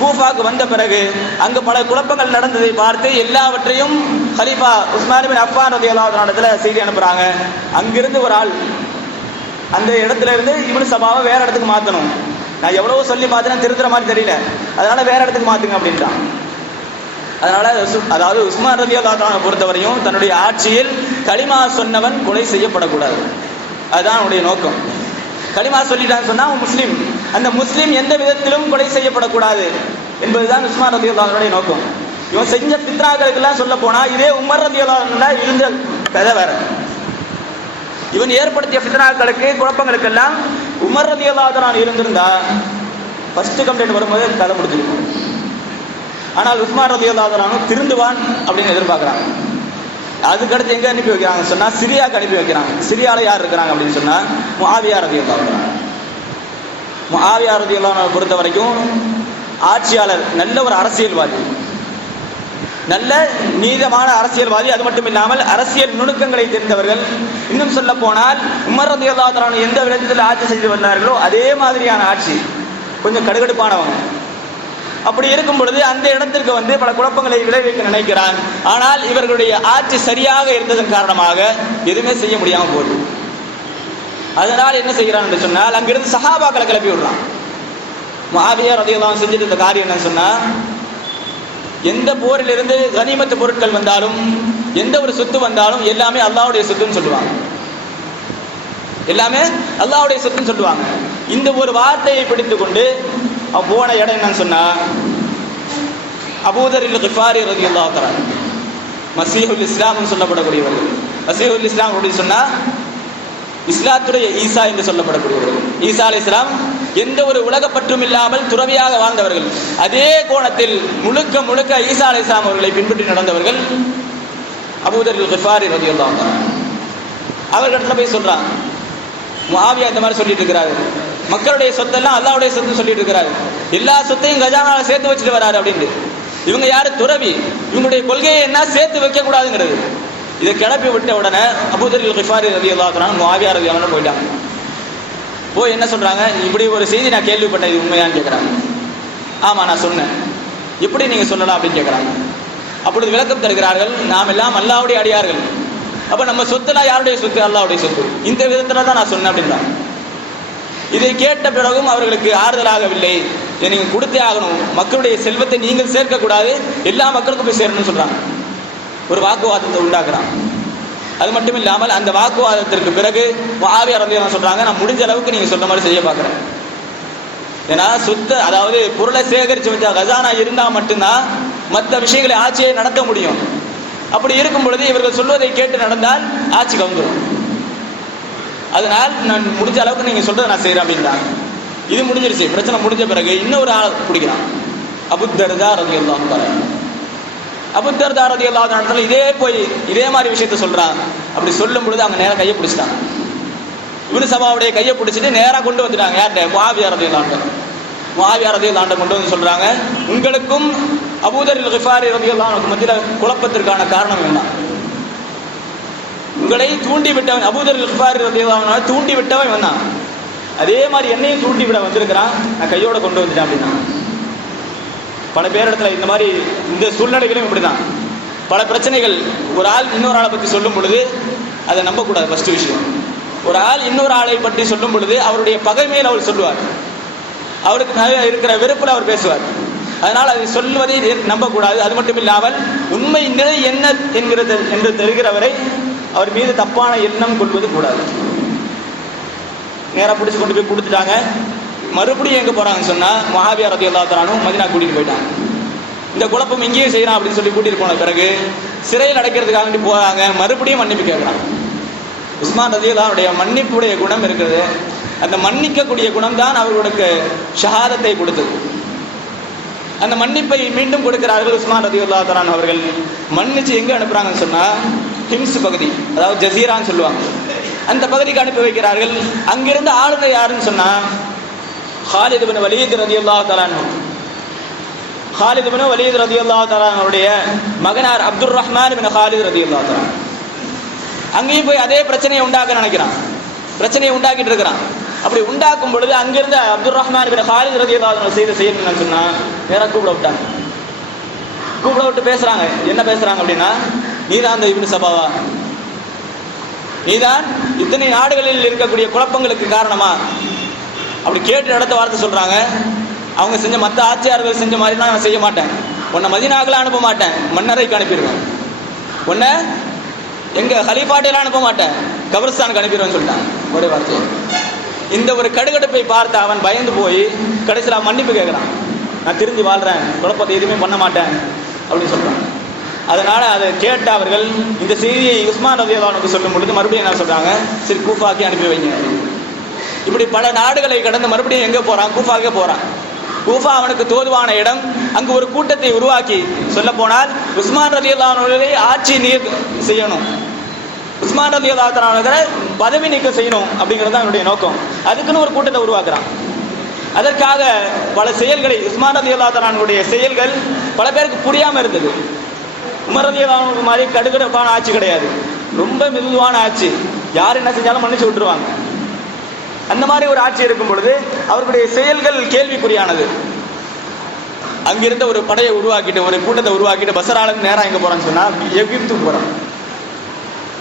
கூஃபாக்கு வந்த பிறகு அங்கு பல குழப்பங்கள் நடந்ததை பார்த்து எல்லாவற்றையும் கலீஃபா உஸ்மான் இப்னு அஃபான் ரலியல்லாஹு தஆலா இடத்துல செய்தி அனுப்புறாங்க. அங்கிருந்து ஒரு ஆள் அந்த இடத்துல இருந்து இப்னு சபாவை வேற இடத்துக்கு மாற்றணும். நான் எவ்வளவோ சொல்லி பார்த்தேன்னா திருத்துற மாதிரி தெரியல, அதனால வேற இடத்துக்கு மாத்துங்க அப்படின்ட்டான். அதனால அதாவது உஸ்மான் ரலியல்லாஹு தஆலா பொறுத்தவரையும் தன்னுடைய ஆட்சியில் கலிமா சொன்னவன் கொலை செய்யப்படக்கூடாது. அதுதான் அவனுடைய நோக்கம். கலிமா சொல்லிட்டான்னு சொன்னா அவன் முஸ்லீம், அந்த முஸ்லீம் எந்த விதத்திலும் கொலை செய்யப்படக்கூடாது என்பதுதான் உஸ்மான் ரலியல்லாஹு தஆலாவுடைய நோக்கம். இவன் செஞ்ச ஃபித்னாக்களுக்கெல்லாம் சொல்ல போனா இதே உமர் ரலியல்லாஹு தஆலா இருந்த கதை வேற. இவன் ஏற்படுத்திய ஃபித்னாக்களுக்கு குழப்பங்களுக்கெல்லாம் உமர் ரலியல்லாஹு தஆலா இருந்திருந்தா ஃபர்ஸ்ட் கம்ப்ளைண்ட் வரும்போது கதை முடிஞ்சிருக்கும். ஆனால் உஸ்மான் ரலியல்லாஹு தஆலா திருந்துவான் அப்படின்னு எதிர்பார்க்குறாங்க. அதுக்கடுத்து எங்க அனுப்பி வைக்கிறாங்க சொன்னா சிரியாவுக்கு அனுப்பி வைக்கிறாங்க. சிரியால யார் இருக்கிறாங்க அப்படின்னு சொன்னா முஆவியா ரலியல்லாஹு தஆலா. முஆவியா ரலியல்லாஹு தஆலா பொறுத்த வரைக்கும் ஆட்சியாளர், நல்ல ஒரு அரசியல்வாதி, நல்ல நீதமான அரசியல்வாதி. அது மட்டும் இல்லாமல் அரசியல் நுணுக்கங்களை தெரிந்தவர்கள். இன்னும் சொல்ல போனால் உமர் ரலியல்லாஹு தஆலா எந்த விதத்தில் ஆட்சி செய்து வந்தார்களோ அதே மாதிரியான ஆட்சி, கொஞ்சம் கடுகடுப்பானவங்க. அப்படி இருக்கும் பொழுது அந்த இடத்திற்கு வந்து பல குழப்பங்களை விளைவிக்க நினைக்கிறான். ஆனால் இவர்களுடைய ஆட்சி சரியாக இருந்ததன் காரணமாக எதுவுமே செய்ய முடியாமல் போகுது. அதனால் என்ன செய்கிறான் என்று சொன்னால் அங்கிருந்து சஹாபாக்களை கிளப்பி விடுறான். முஆவியா ரலியல்லாஹு அன்ஹு செஞ்சுட்டு இந்த காரியம் என்னன்னு சொன்னா, எந்த போரிலிருந்து கனிமத்து பொருட்கள் வந்தாலும் எந்த ஒரு சொத்து வந்தாலும் எல்லாமே அல்லாஹ்வுடைய சொத்துன்னு சொல்லுவாங்க. எல்லாமே அல்லாஹ்வுடைய சொத்துன்னு சொல்லுவாங்க. இந்த ஒரு வார்த்தையை பிடித்துக் கொண்டு போன இடம் என்னன்னு சொன்னா அபூதர் கிஃபாரி ரலியல்லாஹு தஆலா, மசீஹுல் இஸ்லாம் சொல்லப்படக்கூடியவர்கள். மசீஹுல் இஸ்லாம் அப்படின்னு சொன்னா இஸ்லாத்துடைய ஈசா என்று சொல்லப்படக்கூடியவர்கள். ஈசா அலைஹிஸ்ஸலாம் எந்த ஒரு உலகப்பற்றும் இல்லாமல் துறவியாக வாழ்ந்தவர்கள். அதே கோணத்தில் முழுக்க முழுக்க ஈசா அலைஹிஸ்ஸலாம் அவர்களை பின்பற்றி நடந்தவர்கள் அபூதர் கிஃபாரி ரலியல்லாஹு தஆலா. அவர்கிட்ட போய் சொல்றாங்க, முஆவியா இந்த மாதிரி சொல்லிட்டு இருக்கிறாரு, மக்களுடைய சொத்தெல்லாம் அல்லாஹ்வுடைய சொத்து சொல்லிட்டு இருக்கிறாரு, எல்லா சொத்தையும் கஜானால சேர்த்து வச்சுட்டு வராரு அப்படின்னு. இவங்க யாரு? துறவி. இவங்களுடைய கொள்கையை என்ன சேர்த்து வைக்க கூடாதுங்கிறது. இதை கிளப்பி விட்ட உடனே அபூதர் கிஃபாரி ரலியல்லாஹு தஆலா முஆவியா ரலியல்லாஹு அன்ஹு போயிட்டாங்க. போய் என்ன சொல்றாங்க, இப்படி ஒரு செய்தி நான் கேள்விப்பட்டேன், இது உண்மையான்னு கேட்குறாங்க. ஆமா நான் சொன்னேன். எப்படி நீங்க சொல்லலாம் அப்படின்னு கேட்குறாங்க. அப்பொழுது விளக்கம் தருகிறார்கள், நாம் எல்லாம் அல்லாஹ்வுடைய அடியார்கள், அப்ப நம்ம சொத்துலாம் யாருடைய சொத்து? அல்லாஹ்வுடைய சொத்து. இந்த விதத்துல தான் நான் சொன்னேன் அப்படின்றாங்க. இதை கேட்ட பிறகும் அவர்களுக்கு ஆறுதலாகவில்லை. இதை நீங்கள் கொடுத்தே ஆகணும், மக்களுடைய செல்வத்தை நீங்கள் சேர்க்கக்கூடாது, எல்லா மக்களுக்கும் போய் சேரணும்னு சொல்றாங்க. ஒரு வாக்குவாதத்தை உண்டாக்குறாங்க. அது மட்டும் இல்லாமல் அந்த வாக்குவாதத்திற்கு பிறகு முஆவியா ரலியல்லாஹு அன்ஹு சொல்றாங்க, நான் முடிஞ்ச அளவுக்கு நீங்க சொன்ன மாதிரி செய்ய பார்க்குறேன். ஏன்னா சொத்து அதாவது பொருளை சேகரித்து வச்சா கஜானா இருந்தால் மட்டும்தான் மற்ற விஷயங்களை ஆட்சியை நடத்த முடியும். அப்படி இருக்கும் பொழுது இவர்கள் சொல்வதை கேட்டு நடந்தால் ஆட்சி கவுந்துடும். அதனால் நான் முடிஞ்ச அளவுக்கு நீங்க சொல்றதை நான் செய்யறேன் அப்படின்றாங்க. இது முடிஞ்சிருச்சு. பிரச்சனை முடிஞ்ச பிறகு இன்னொரு ஆள் பிடிக்கிறான், அபூதர்தா ரலியல்லாஹு தஆலா. அபூதர்தா ரலியல்லாஹு தஆலா இதே மாதிரி விஷயத்த சொல்றான். அப்படி சொல்லும் பொழுது அவங்க நேரா கையை பிடிச்சிட்டாங்க. இப்னு சபாவுடைய கையை பிடிச்சிட்டு நேரா கொண்டு வந்துட்டாங்க. யார்கிட்ட? முஆவியா ரலியல்லாஹு அன்ஹு. முஆவியா ரலியல்லாஹு அன்ஹு கொண்டு வந்து சொல்றாங்க, உங்களுக்கும் அபூதர் கிஃபாரி ரலியல்லாஹு அன்ஹு மத்தியில குழப்பத்திற்கான காரணம் என்ன? உங்களை தூண்டி விட்டவன் அபூதர் கிஃபாரி ரலியல்லாஹு அன்ஹு தூண்டி விட்டவன் வந்தான், அதே மாதிரி என்னையும் தூண்டி விட வந்திருக்கிறான், நான் கையோட கொண்டு வந்துட்டேன் அப்படின்னா. பல பேரிடத்துல இந்த மாதிரி இந்த சூழ்நிலைகளும் இப்படிதான். பல பிரச்சனைகள் ஒரு ஆள் இன்னொரு ஆளை பற்றி சொல்லும் பொழுது அதை நம்பக்கூடாது. ஃபர்ஸ்ட் விஷயம், ஒரு ஆள் இன்னொரு ஆளை பற்றி சொல்லும் பொழுது அவருடைய பகைமையில் அவர் சொல்லுவார், அவருக்கு இருக்கிற வெறுப்பில் அவர் பேசுவார். அதனால் அதை சொல்வதை நம்பக்கூடாது. அது மட்டும் இல்லாமல் உண்மை நிலை என்ன என்கிறது என்று தெரிகிறவரை அவர் மீது தப்பான எண்ணம் கொள்வது கூடாது. நேராக பிடிச்சி கொண்டு போய் கொடுத்துட்டாங்க. மறுபடியும் எங்கே போகிறாங்கன்னு சொன்னால் முஆவியா ரலியல்லாஹு தஆலா மதீனா கூட்டிகிட்டு போயிட்டாங்க. இந்த குழப்பம் இங்கேயும் செய்யலாம் அப்படின்னு சொல்லி கூட்டிகிட்டு போன பிறகு சிறையில் அடைக்கிறதுக்காக வேண்டி போகிறாங்க. மறுபடியும் மன்னிப்பு கேட்குறாங்க. உஸ்மான் ரலியல்லாஹு அன்ஹுடைய மன்னிப்புடைய குணம் இருக்கிறது. அந்த மன்னிக்கக்கூடிய குணம் தான் அவர்களுக்கு ஷஹாதத்தை கொடுத்தது. அந்த மன்னிப்பை மீண்டும் கொடுக்கிறார்கள் உஸ்மான் ரலியல்லாஹு தஆலா அவர்கள். மன்னிச்சு எங்கே அனுப்புகிறாங்கன்னு சொன்னால் ஹிம்ஸ் பகுதி, அதாவது ஜசீரான்னு சொல்லுவாங்க, அந்த பகுதிக்கு அனுப்பி வைக்கிறார்கள். அங்கிருந்து ஆளுநர் யாருன்னு சொன்னா ஹாலித் இப்னு வலீத் ரலியல்லாஹு தஆலா அன்ஹு. ஹாலித் இப்னு வலீத் ரலியல்லாஹு தஆலா அவருடைய மகனார் அப்துர் ரஹ்மான் இப்னு ஹாலித் ரலியல்லாஹு தஆலா. அங்கேயும் போய் அதே பிரச்சனையை உண்டாக்க நினைக்கிறான், பிரச்சனையை உண்டாக்கிட்டு இருக்கிறான். அப்படி உண்டாக்கும் பொழுது அங்கிருந்து அப்துர் ரஹ்மான் இப்னு ஹாலித் ரலியல்லாஹு தஆலா செய்த செய்யணும்னு சொன்னா நேரா கூப்பிட விட்டாங்க. கூப்பிட விட்டு பேசுறாங்க. என்ன பேசுறாங்க அப்படின்னா, நீதான் அந்த இப்னு சபாவா, நீதான் இத்தனை நாடுகளில் இருக்கக்கூடிய குழப்பங்களுக்கு காரணமா? அப்படி கேட்டு நடத்த வார்த்தை சொல்றாங்க. அவங்க செஞ்ச மற்ற ஆட்சியாளர்கள் செஞ்ச மாதிரி நான் செய்ய மாட்டேன், உன்னை மதீனாக்கெல்லாம் அனுப்ப மாட்டேன், மன்னரைக்கு அனுப்பிடுவேன், உன்னை எங்க ஹலீஃபாட்டெல்லாம் அனுப்ப மாட்டேன், கபர்ஸ்தானுக்கு அனுப்பிடுவேன்னு சொல்லிட்டாங்க ஒரே வார்த்தை. இந்த ஒரு கடுகடுப்பை பார்த்து அவன் பயந்து போய் கடைசியில் மன்னிப்பு கேட்குறான். நான் திரும்பி வாழ்றேன், குழப்பத்தை எதுவுமே பண்ண மாட்டேன் அப்படின்னு சொல்றான். அதனால அதை கேட்ட அவர்கள் இந்த செய்தியை உஸ்மான் ரலியல்லாஹு அன்ஹுக்கு சொல்லும் பொழுது மறுபடியும் என்ன சொல்றாங்க, சரி கூஃபாக்கே அனுப்பி வைங்க. இப்படி பல நாடுகளை கடந்து மறுபடியும் எங்க போறான், கூஃபாக்கே போறான். கூஃபா அவனுக்கு தோதுவான இடம். அங்கு ஒரு கூட்டத்தை உருவாக்கி, சொல்ல போனால் உஸ்மான் ரலியல்லாஹு அன்ஹுவை ஆட்சி செய்யணும், உஸ்மான் ரலியல்லாஹு அன்ஹுவை பதவி நீக்கம் செய்யணும் அப்படிங்கிறது அவனுடைய நோக்கம். அதுக்குன்னு ஒரு கூட்டத்தை உருவாக்குறான். அதற்காக பல செயல்களை, உஸ்மான் ரலியல்லாஹு அன்ஹுடைய செயல்கள் பல பேருக்கு புரியாம இருந்தது. உமர் ரலியல்லாஹு அன்ஹு மாதிரி கடுகடுப்பான ஆட்சி கிடையாது, ரொம்ப மிருதுவான ஆட்சி, யார் என்ன செஞ்சாலும் மன்னிச்சு விட்டுருவாங்க. அந்த மாதிரி ஒரு ஆட்சி இருக்கும் பொழுது அவர்களுடைய செயல்கள் கேள்விக்குறியானது. அங்கிருந்த ஒரு படையை உருவாக்கிட்டு, ஒரு கூட்டத்தை உருவாக்கிட்டு பஸ்ராவுக்கு நேரம் எங்க போறான்னு சொன்னா எகிப்துக்கு போறான்.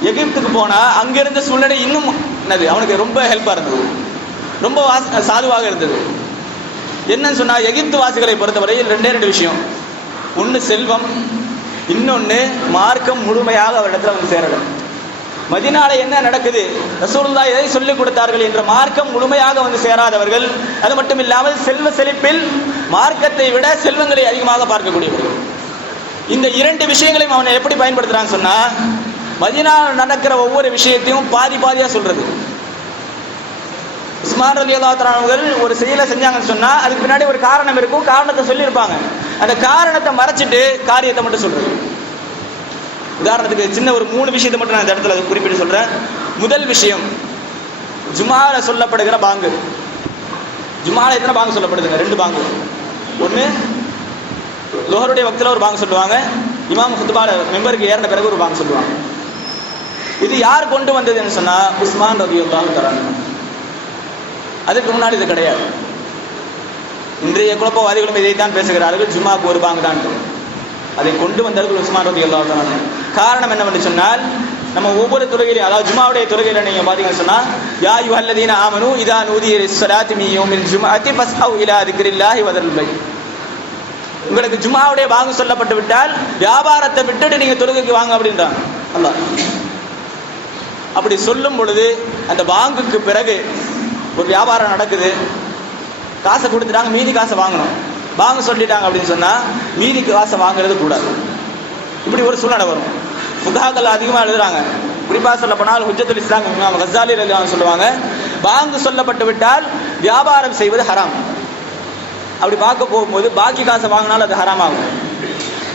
எகிப்துக்கு போனா அங்கிருந்த சூழ்நிலை இன்னும் என்னது அவனுக்கு ரொம்ப ஹெல்ப்பா இருந்தது, ரொம்ப சாதுவாக இருந்தது. என்னன்னு சொன்னா எகிப்து வாசிகளை பொறுத்தவரையில் ரெண்டு விஷயம். ஒன்று செல்வம், இன்னொன்று மார்க்கம் முழுமையாக அவரிடத்துல வந்து சேரணும். மதீனால என்ன நடக்குது, ரசூலுல்லாஹ் எதை சொல்லிக் கொடுத்தார்கள் என்ற மார்க்கம் முழுமையாக வந்து சேராதவர்கள். அது மட்டும் இல்லாமல் செல்வ செழிப்பில் மார்க்கத்தை விட செல்வங்களை அதிகமாக பார்க்கக்கூடியவர்கள். இந்த இரண்டு விஷயங்களையும் அவனை எப்படி பயன்படுத்துறான்னு சொன்னா, மதீனாவில் நடக்கிற ஒவ்வொரு விஷயத்தையும் பாதி பாதியா சொல்றது. உஸ்மான் ரலியல்லாஹு தஆலா அவர்கள் ஒரு செயலை செஞ்சாங்கன்னு சொன்னா அதுக்கு பின்னாடி ஒரு காரணம் இருக்கும், காரணத்தை சொல்லியிருப்பாங்க. அந்த காரணத்தை மறைச்சிட்டு காரியத்தை மட்டும் சொல்றது. உதாரணத்துக்கு சின்ன ஒரு 3 விஷயத்தை மட்டும் நான் இந்த இடத்துல குறிப்பிட்டு சொல்றேன். முதல் விஷயம், ஜுமால சொல்லப்படுகிற பாங்கு. ஜுமால எத்தனை பாங்கு சொல்லப்படுதுங்க? 2 பாங்கு. ஒன்று லுஹருடைய வக்தில் ஒரு பாங்கு சொல்லுவாங்க, இமாம் குத்துபால மெம்பருக்கு ஏறின பிறகு ஒரு பாங்கு சொல்லுவாங்க. இது யார் கொண்டு வந்ததுன்னு சொன்னா உஸ்மான் ரலியல்லாஹு தஆலா. அதுக்கு முன்னாடி இது கிடையாது. இன்றைய குழப்பவாதிகளும் இதைத்தான் பேசுகிறார்கள், ஜும்மாக்கு ஒரு பாங்கு தான். அதை கொண்டு வந்தார்கள் உஸ்மான் ரலியல்லாஹு தஆலா. காரணம் என்னவென்று சொன்னால், நம்ம ஒவ்வொரு தொழுகையிலும், அதாவது ஜும்மாவுடைய தொழுகையில நீங்க பாத்தீங்கன்னு சொன்னா, யா அய்யுஹல்லதீன ஆமனூ இதா நூதிய லிஸ்ஸலாத்தி மின் யௌமில் ஜும்அத்தி ஃபஸ்ஹவ் இலா திக்ரில்லாஹி வதல் பை. உங்களுக்கு ஜும்மாவுடைய பாங்கு சொல்லப்பட்டு விட்டால் வியாபாரத்தை விட்டுட்டு நீங்க தொழுகைக்கு வாங்க அப்படின்றாங்க அல்லாஹ். அப்படி சொல்லும் பொழுது அந்த பாங்குக்கு பிறகு ஒரு வியாபாரம் நடக்குது, காசை கொடுத்துட்டாங்க, மீதி காசை வாங்கணும். பாங்கு சொல்லிட்டாங்க அப்படின்னு சொன்னா மீதி காசை வாங்குறது கூடாது. இப்படி ஒரு சூழ்நிலை வரும். ஃபுகாக்கள் அதிகமாக எழுதுறாங்க. குறிப்பாக சொல்ல போனால் ஹுஜ்ஜத்துல் இஸ்லாம் இமாம் கஸ்ஸாலி ரலியல்லாஹு அன்ஹு சொல்லுவாங்க, பாங்கு சொல்லப்பட்டு விட்டால் வியாபாரம் செய்வது ஹராம். அப்படி பார்க்க போகும்போது பாக்கி காசை வாங்கினாலும் அது ஹராம் ஆகும்.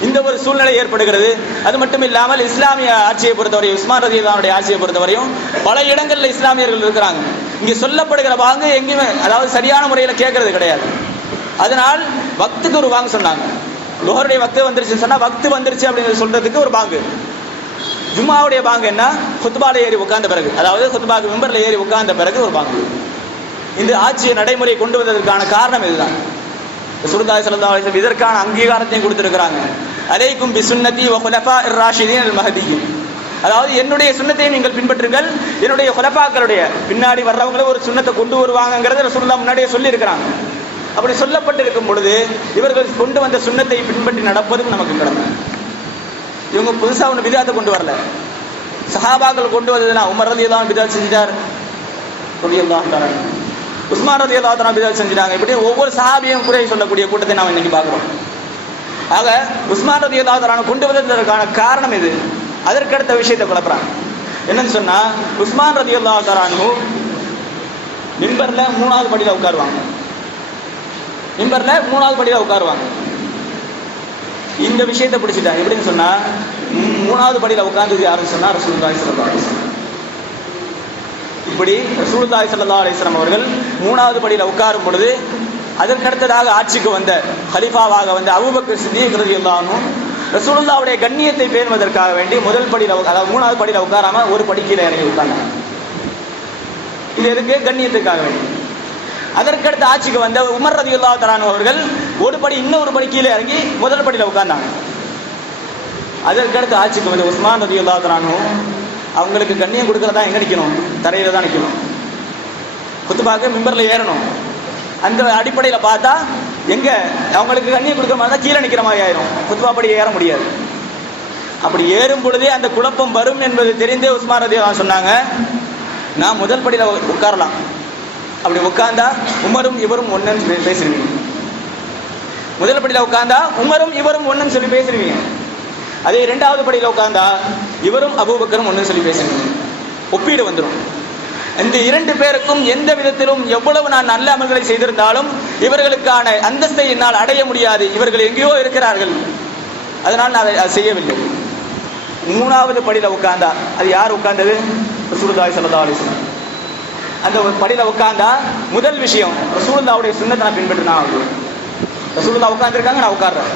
இந்த ஒரு சூழ்நிலை ஏற்படுகிறது. அது மட்டும் இல்லாமல் இஸ்லாமிய ஆட்சியை பொறுத்தவரை, உஸ்மான் ரலியல்லாஹு அன்ஹுடைய ஆட்சியை பொறுத்தவரையும் பல இடங்களில் இஸ்லாமியர்கள் இருக்கிறாங்க. இங்கே சொல்லப்படுகிற பாங்கு எங்கேயுமே, அதாவது சரியான முறையில் கேட்கறது கிடையாது. அதனால் வக்துக்கு ஒரு பாங்கு சொன்னாங்க. லுஹருடைய வக்து வந்துருச்சுன்னு சொன்னா வக்து வந்துருச்சு அப்படின்னு சொல்றதுக்கு ஒரு பாங்கு. ஜும்மாவுடைய பாங்கு என்ன, குத்பால ஏறி உட்கார்ந்த பிறகு, அதாவது குத்பாக்கு மெம்பர்ல ஏறி உட்கார்ந்த பிறகு ஒரு பாங்கு. இந்த ஆட்சியை நடைமுறை கொண்டு வந்ததற்கான காரணம் இதுதான். ரசூலுல்லாஹி ஸல்லல்லாஹு அலைஹி வஸல்லம் இதற்கான அங்கீகாரத்தையும் கொடுத்திருக்கிறாங்க. அலைக்கும் பி சுன்னதி வ குலஃபாஇர் ராஷிதீன் அல் மஹ்தியின். அதாவது என்னுடைய சுன்னத்தையும் நீங்கள் பின்பற்றுங்கள், என்னுடைய குலஃபாக்களுடைய பின்னாடி வர்றவங்கள ஒரு சுன்னத்தை கொண்டு வருவாங்கங்கிறத ரசூலுல்லாஹ் முன்னாடியே சொல்லி இருக்கிறாங்க. அப்படி சொல்லப்பட்டிருக்கும் பொழுது இவர்கள் கொண்டு வந்த சுன்னத்தை பின்பற்றி நடப்பதும் நமக்கு கடமை. இவங்க புதுசா ஒன்று பிதாத்தை கொண்டு வரல. சஹாபாக்கள் கொண்டு வந்ததுன்னா உமர் ரலியல்லாஹு அன்ஹு பிதாத் செஞ்சிட்டார், ரலியல்லாஹு தஆலா உஸ்மான் ரலியல்லாஹு தஆலா பிதாத் செஞ்சிட்டாங்க. இப்படி ஒவ்வொரு சஹாபியும் குறை சொல்லக்கூடிய கூட்டத்தை நாம் இன்னைக்கு பார்க்கிறோம். ஆக உஸ்மான் ரலியல்லாஹு தஆலா கொண்டு வந்ததற்கான காரணம் இது. அதற்கடுத்த விஷயத்தை குழப்பறாங்க. என்னன்னு சொன்னா, உஸ்மான் ரலியல்லாஹு தஆலா மிம்பர்ல 3வது படியில உட்காருவாங்க. மிம்பர்ல 3வது படியில உட்காருவாங்க. இந்த விஷயத்தை பிடிச்சிட்டாங்க. எப்படின்னு சொன்னா, மூணாவது படியில் உட்கார்ந்தது யாருன்னு சொன்னா ரசூலுல்லாஹி ஸல்லல்லாஹு அலைஹி வஸல்லம். இப்படி ரசூலுல்லாஹி ஸல்லல்லாஹு அலைஹி வஸல்லம் அவர்கள் மூணாவது படியில் உட்காரும் பொழுது அதற்கடுத்ததாக ஆட்சிக்கு வந்த ஹலீஃபாவாக வந்த அபூபக்கர் சித்தீக் ரலியல்லாஹு அன்ஹு ரசூலுல்லாஹ்வுடைய கண்ணியத்தை பேணுவதற்காக வேண்டி முதல் படியில், அதாவது மூணாவது படியில் உட்காராம ஒரு படி கீழே இறங்கி உட்கார்ந்தாங்க. இது எதுக்கு? கண்ணியத்துக்காக வேண்டி. அதற்கடுத்து ஆட்சிக்கு வந்த உமர் ரலியல்லாஹு தஆலா அன்ஹு அவர்கள் ஒரு படி இன்னொரு படி கீழே இறங்கி முதல் படியில் உட்கார்ந்தாங்க. அதற்கடுத்து ஆட்சிக்கு வந்து உஸ்மான் ரலியல்லாஹு தஆலா அன்ஹு அவங்களுக்கு கண்ணியம் கொடுக்கறதா எங்க நிற்கணும்? தரையில தான் நிற்கணும். குத்துபாக்கு மிம்பர்ல ஏறணும். அந்த அடிப்படையில் பார்த்தா எங்க அவங்களுக்கு கண்ணியம் கொடுக்குற மாதிரி தான் கீழே நிற்கிற மாதிரி ஆயிரும். குத்துபா படி ஏற முடியாது. அப்படி ஏறும் பொழுதே அந்த குழப்பம் வரும் என்பது தெரிந்தே உஸ்மான் ரலியல்லாஹு சொன்னாங்க, நான் முதல் படியில் உட்காரலாம். அப்படி உட்கார்ந்தா உமரும் இவரும் ஒன்றுன்னு பேசுறீங்க. முதல் படியில் உட்கார்ந்தா உமரும் இவரும் ஒன்றுன்னு சொல்லி பேசுறீங்க. அதே இரண்டாவது படியில் உட்கார்ந்தா இவரும் அபூபக்கரும் ஒன்று சொல்லி பேசுறீங்க. ஒப்பீடு வந்துடும். இந்த இரண்டு பேருக்கும் எந்த விதத்திலும் எவ்வளவு நான் நல்ல அமல்களை செய்திருந்தாலும் இவர்களுக்கான அந்தஸ்தை என்னால் அடைய முடியாது. இவர்கள் எங்கேயோ இருக்கிறார்கள், அதனால் நான் அதை செய்யவில்லை. மூணாவது படியில் உட்கார்ந்தா அது யார் உட்கார்ந்தது? ரசூலுல்லாஹி ஸல்லல்லாஹு அலைஹி வஸல்லம். அந்த படியில் உட்கார்ந்தா முதல் விஷயம் ரசூலுல்லாஹ்வுடைய சுன்னத்தை நான் பின்பற்றினா. ரசூலுல்லாஹ் உட்கார்ந்துருக்காங்க, நான் உட்கார்றேன்,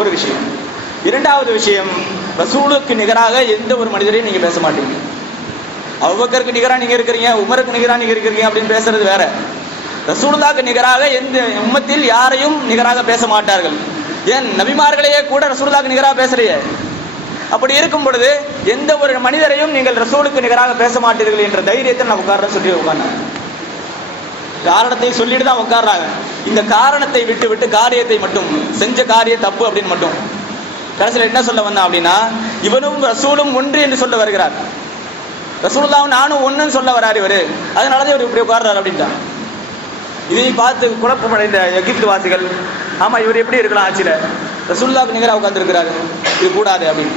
ஒரு விஷயம். இரண்டாவது விஷயம், ரசூலுக்கு நிகராக எந்த ஒரு மனிதரையும் நீங்க பேச மாட்டீங்க. அபூபக்கருக்கு நிகராக நீங்க இருக்கிறீங்க, உமருக்கு நிகராக நீங்க இருக்கிறீங்க அப்படின்னு பேசுறது வேற. ரசூலுல்லாஹ்க்கு நிகராக எந்த உம்மத்தில் யாரையும் நிகராக பேச மாட்டார்கள். ஏன் நபிமார்களையே கூட ரசூலுல்லாஹ்க்கு நிகராக பேசுறையே. அப்படி இருக்கும் பொழுது எந்த ஒரு மனிதரையும் நீங்கள் ரசூலுக்கு நிகராக பேச மாட்டீர்கள் என்ற தைரியத்தை நான் உட்கார்றேன்னு சொல்லி உட்கார்ந்தேன். காரணத்தை சொல்லிட்டு தான் உட்கார்றாங்க. இந்த காரணத்தை விட்டு விட்டு காரியத்தை மட்டும் செஞ்ச காரியம் தப்பு அப்படின்னு மட்டும் கடைசியில் என்ன சொல்ல வந்தான் அப்படின்னா, இவனும் ரசூலும் ஒன்று என்று சொல்ல வருகிறார், ரசூலுல்லாஹ்வும் நானும் ஒன்றுன்னு சொல்ல வராரு இவர், அதனாலதான் இவர் இப்படி உட்கார்றாரு அப்படின்ட்டான். இதை பார்த்து குழப்பமடைந்த எகிப்து வாசிகள், ஆமா இவர் எப்படி இருக்கலாம் ஆட்சியில், ரசூலுல்லாஹ்வுக்கு நிகராக உட்கார்ந்துருக்கிறாரு, இது கூடாது அப்படின்னு.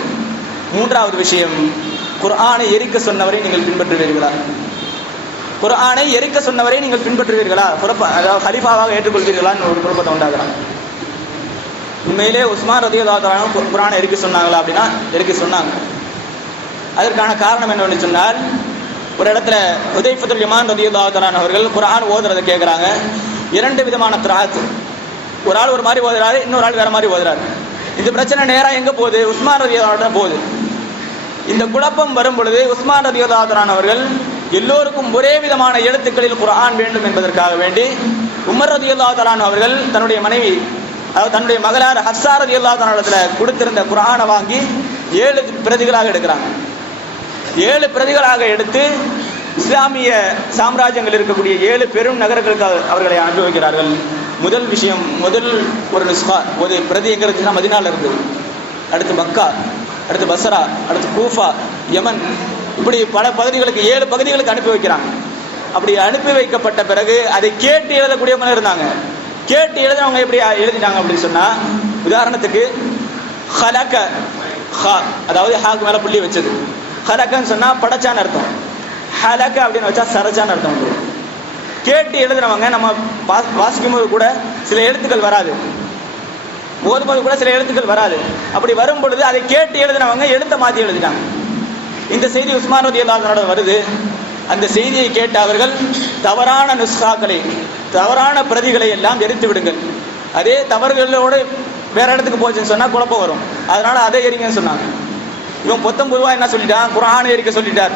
மூன்றாவது விஷயம், குர்ஆனை எரிக்க சொன்னவரை நீங்கள் பின்பற்றுவீர்களா? குர்ஆனை எரிக்க சொன்னவரை நீங்கள் பின்பற்றுவீர்களா? அதாவது ஹலீஃபாவாக ஏற்றுக்கொள்வீர்களான்னு ஒரு குழப்பத்தை உண்டாகிறான். உண்மையிலே உஸ்மான் ரலியல்லாஹு தஆலா அன்ஹு குர்ஆனை எரிக்க சொன்னாங்களா அப்படின்னா எரிக்க சொன்னாங்க. அதற்கான காரணம் என்னவென்று சொன்னால், ஒரு இடத்துல ஹுதைஃபத்துல் யமான் ரலியல்லாஹு தஆலா அன்ஹு அவர்கள் குர்ஆன் ஓதுறதை கேட்குறாங்க. இரண்டு விதமான கிராத், ஒரு ஆள் ஒரு மாதிரி ஓதுறாரு, இன்னொரு ஆள் வேற மாதிரி ஓதுறாரு. இந்த பிரச்சனை நேராக எங்கே போகுது? உஸ்மான் ரலியல்லாஹு தான் போகுது. இந்த குழப்பம் வரும் பொழுது உஸ்மான் ரலியல்லாஹு தஆலா அவர்கள் எல்லோருக்கும் ஒரே விதமான எழுத்துக்களில் குர்ஆன் வேண்டும் என்பதற்காக வேண்டி உமர் ரலியல்லாஹு தஆலா அவர்கள் தன்னுடைய மனைவி, அதாவது தன்னுடைய மகளார் ஹஃப்ஸா ரலியல்லாஹு தஆலா இடத்துல கொடுத்திருந்த குர்ஆனை வாங்கி 7 பிரதிகளாக எடுக்கிறாங்க. 7 பிரதிகளாக எடுத்து இஸ்லாமிய சாம்ராஜ்யங்கள் இருக்கக்கூடிய 7 பெரும் நகரங்களுக்கு அவர்களை அனுப்பி வைக்கிறார்கள். முதல் விஷயம், முதல் ஒரு நிஸ்கா, ஒரு பிரதி எங்க இருக்குன்னா மதீனால இருந்தது, அடுத்து மக்கா, அடுத்து பஸ்ரா, அடுத்து கூஃபா, யமன், இப்படி பல பகுதிகளுக்கு 7 பகுதிகளுக்கு அனுப்பி வைக்கிறாங்க. அப்படி அனுப்பி வைக்கப்பட்ட பிறகு அதை கேட்டு எழுதக்கூடியவங்க இருந்தாங்க. கேட்டு எழுதினவங்க எப்படி எழுதிட்டாங்க அப்படின்னு சொன்னா, உதாரணத்துக்கு ஹலக, ஹா அதாவது ஹாக்கு மேல புள்ளி வச்சது, ஹலக்கன்னு சொன்னா படைச்சான்னு அர்த்தம், ஹலக அப்படின்னு வச்சா சரச்சான்னு அர்த்தம். கேட்டு எழுதுனவங்க நம்ம வாசிக்கும் போது கூட சில எழுத்துக்கள் வராது, ஓதும்போது கூட சில எழுத்துக்கள் வராது. அப்படி வரும் பொழுது அதை கேட்டு எழுதினவங்க எழுத்தை மாற்றி எழுதிட்டாங்க. இந்த செய்தி உஸ்மான் ரலியல்லாஹு அன்ஹு வருது. அந்த செய்தியை கேட்ட அவர்கள் தவறான நுஸ்காக்களை, தவறான பிரதிகளை எல்லாம் எரித்து விடுங்கள், அதே தவறுகளோடு வேற இடத்துக்கு போச்சுன்னு சொன்னா குழப்பம் வரும், அதனால அதை எரிங்கன்னு சொன்னாங்க. இவன் பொத்தம் பொதுவாக என்ன சொல்லிட்டான்? குர்ஆனை எரிக்க சொல்லிட்டார்.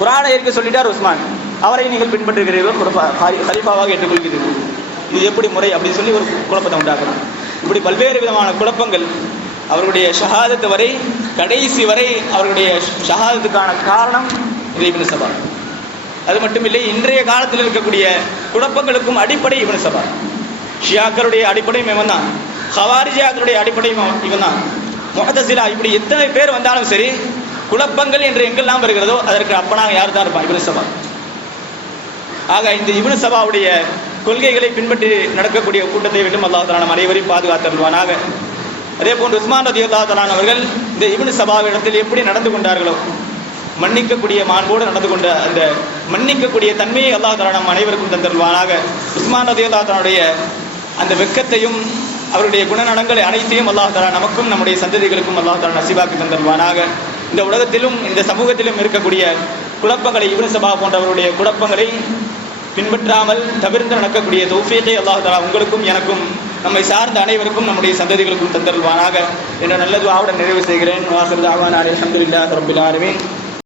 குர்ஆனை எரிக்க சொல்லிட்டார் உஸ்மான், அவரை நீங்கள் பின்பற்றுகிறீர்கள், ஹலீஃபாவாக ஏற்றுக்கொள்கிறீர்கள், இது எப்படி முறை அப்படின்னு சொல்லி ஒரு குழப்பத்தை உண்டாக்குறான். இப்படி பல்வேறு விதமான குழப்பங்கள் அவர்களுடைய ஷஹாதத்து வரை, கடைசி வரை அவர்களுடைய ஷஹாதத்துக்கான காரணம் இது இப்னு சபா. அது மட்டும் இல்லை, இன்றைய காலத்தில் இருக்கக்கூடிய குழப்பங்களுக்கும் அடிப்படை இப்னு சபா. ஷியாக்களுடைய அடிப்படையும் இவன் தான், ஹவாரிஜியாக்களுடைய அடிப்படையும் இவன் தான், முஅத்தஸிலா, இப்படி எத்தனை பேர் வந்தாலும் சரி, குழப்பங்கள் என்று எங்கெல்லாம் வருகிறதோ அதற்கு அப்பனாக யார் தான் இருப்பான்? இப்னு சபா. ஆக இந்த இப்னு சபாவுடைய கொள்கைகளை பின்பற்றி நடக்கக்கூடிய கூட்டத்தை விட்டும் அல்லாஹ் தஆலா நம் அனைவரையும் பாதுகாத்தருள்வானாக. அதே போன்று உஸ்மான் ரலியல்லாஹு தஆலா அவர்கள் இந்த இப்னு சபாவிடத்தில் எப்படி நடந்து கொண்டார்களோ, மன்னிக்கக்கூடிய மாண்போடு நடந்து கொண்ட அந்த மன்னிக்கக்கூடிய தன்மையை அல்லாஹ் தஆலா நம் அனைவருக்கும் தந்தருள்வானாக. உஸ்மான் ரலியல்லாஹு தஆலாவுடைய அந்த வெட்கத்தையும் அவருடைய குணநலங்களை அனைத்தையும் அல்லாஹ் தஆலா நமக்கும் நம்முடைய சந்ததிகளுக்கும் அல்லாஹ் தஆலா நசீபாக்கி தந்தல்வானாக. இந்த உலகத்திலும் இந்த சமூகத்திலும் இருக்கக்கூடிய குழப்பங்களை, இப்னு சபா போன்றவருடைய குழப்பங்களை பின்பற்றாமல் தவிர்த்து நடக்கக்கூடிய தௌஃபீகை அல்லாஹ் தஆலா உங்களுக்கும் எனக்கும் நம்மை சார்ந்த அனைவருக்கும் நம்முடைய சந்ததிகளுக்கும் தந்தல்வானாக என்ற நல்ல துஆவுடன் நிறைவு செய்கிறேன். வாஹிரு தஅவானா அல்ஹம்துலில்லாஹி ரப்பில் ஆலமீன்.